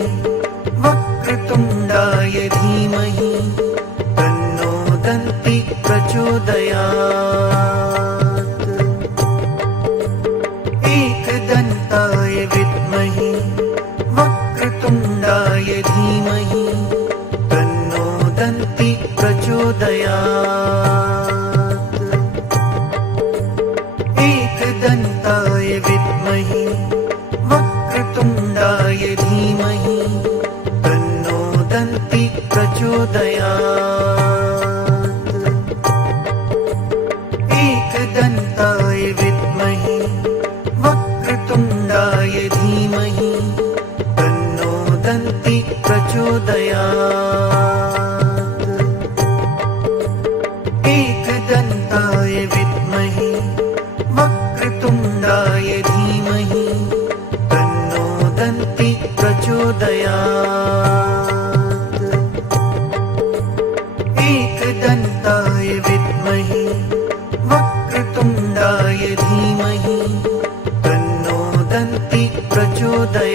वक्रतुण्डाय धीमहि तन्नो दन्ति प्रचोदयात्। एकदन्ताय विद्महे वक्रतुण्डाय धीमहि तन्नो दन्ति प्रचोदयात्। एकदन्ताय विद्महे वक्रतुण्डाय धीमहि तन्नो दन्ति प्रचोदयात्। एकदन्ताय विद्महे वक्रतुण्डाय धीमहि तन्नो दन्ति प्रचोदयात्। एकदन्ताय विद्महे वक्रतुण्डाय धीमहि तन्नो दन्ति प्रचोदयात्। एकदन्ताय विद्महे वक्रतुण्डाय धीमहि तन्नो दन्ति प्रचोदयात्।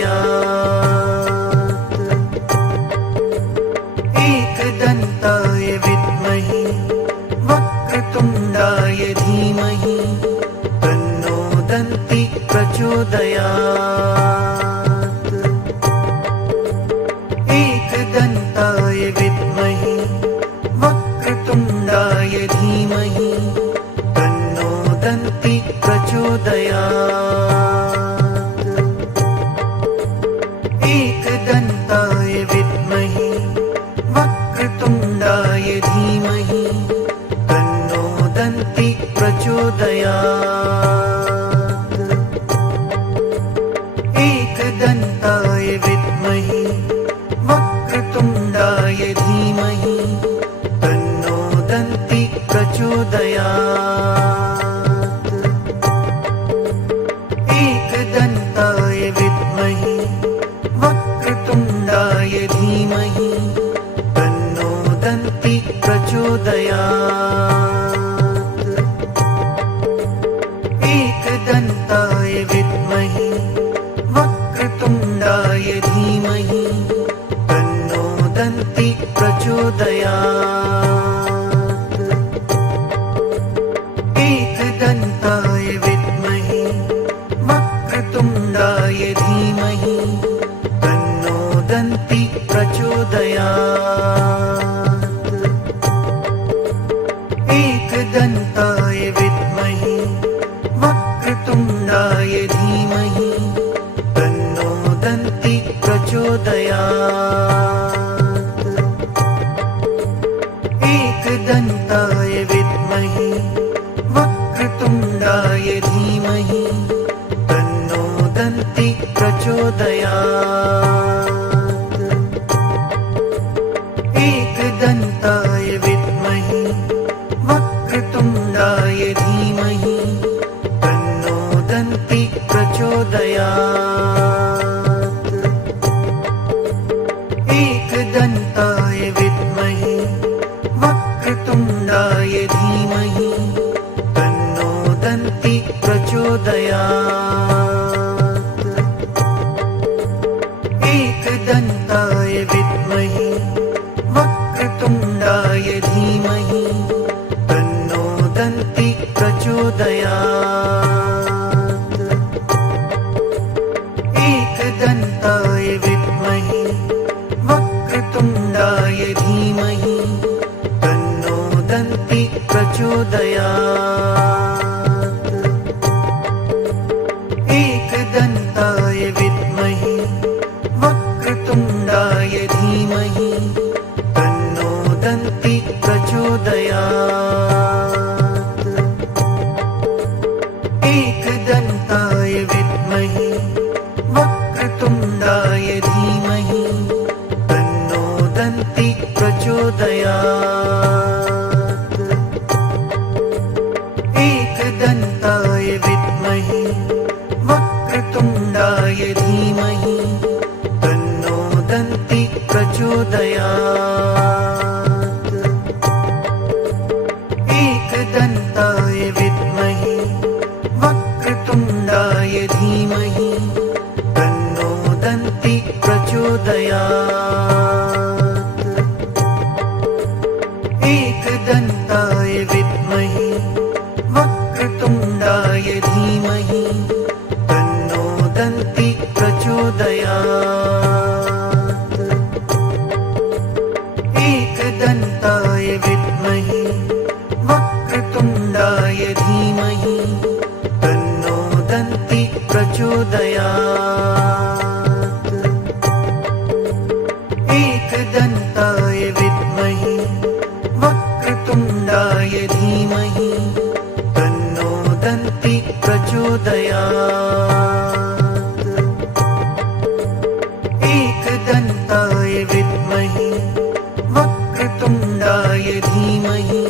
एकदन्ताय विद्महे वक्रतुण्डाय धीमहि तन्नो दन्ति प्रचोदयात्। एकदन्ताय विद्महे वक्रतुण्डाय धीमहि तन्नो दन्ति प्रचोदयात्। एकदन्ताय विद्महे वक्रतुण्डाय धीमहि तन्नो दन्ति प्रचोदयात्। एकदन्ताय विद्महे वक्रतुण्डाय धीमहि तन्नो दन्ति प्रचोदयात्। एकदन्ताय विद्महे वक्रतुण्डाय धीमहि तन्नो दन्ति प्रचोदयात्। एकदन्ताय विद्महे वक्रतुण्डाय प्रचोदयात्। एकदन्ताय विद्महे वक्रतुण्डाय धीमहि तन्नो दन्ति प्रचोदयात्। एकदन्ताय विद्महे वक्रतुण्डाय धीमहि तन्नो दन्ति प्रचोदयात्। एकदन्ताय विद्महे वक्रतुण्डाय धीमहि तन्नो दन्ति प्रचोदयात्। एकदन्ताय विद्महे वक्रतुण्डाय धीमहि तन्नो दन्ति प्रचोदयात्। एकदन्ताय विद्महे वक्रतुण्डाय धीमहि तन्नो दन्ति प्रचोदयात्। एकदन्ताय विद्महे वक्रतुण्डाय धीमहि तन्नो दन्ति प्रचोदयात्। एकदन्ताय विद्महे वक्रतुण्डाय धीमहि तन्नो दन्ति प्रचोदयात्। एकदन्ताय विद्महे वक्रतुण्डाय धीमहि तन्नो दन्ति प्रचोदयात्। एकदन्ताय विद्महे वक्रतुण्डाय धीमहि तन्नो दन्ति प्रचोदयात्। एकदन्ताय विद्महे वक्रतुण्डाय धीमहि तन्नो दन्ति प्रचोदयात्। एकदन्ताय विद्महे वक्रतुण्डाय धीमहि तन्नो दन्ति प्रचोदयात्। एकदन्ताय विद्महे वक्रतुण्डाय धीमहि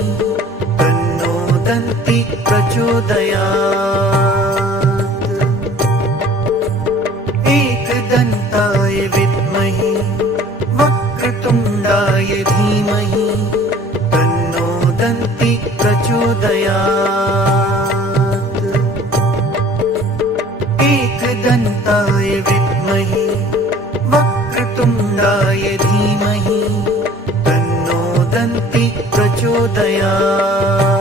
तन्नो दन्ति प्रचोदयात्। एकदन्ताय विद्महे वक्रतुण्डाय धीमहि तन्नो दन्ति प्रचोदयात्। एकदन्ताय विद्महे वक्रतुण्डाय धीमहि तन्नो दन्ति प्रचोदयात्।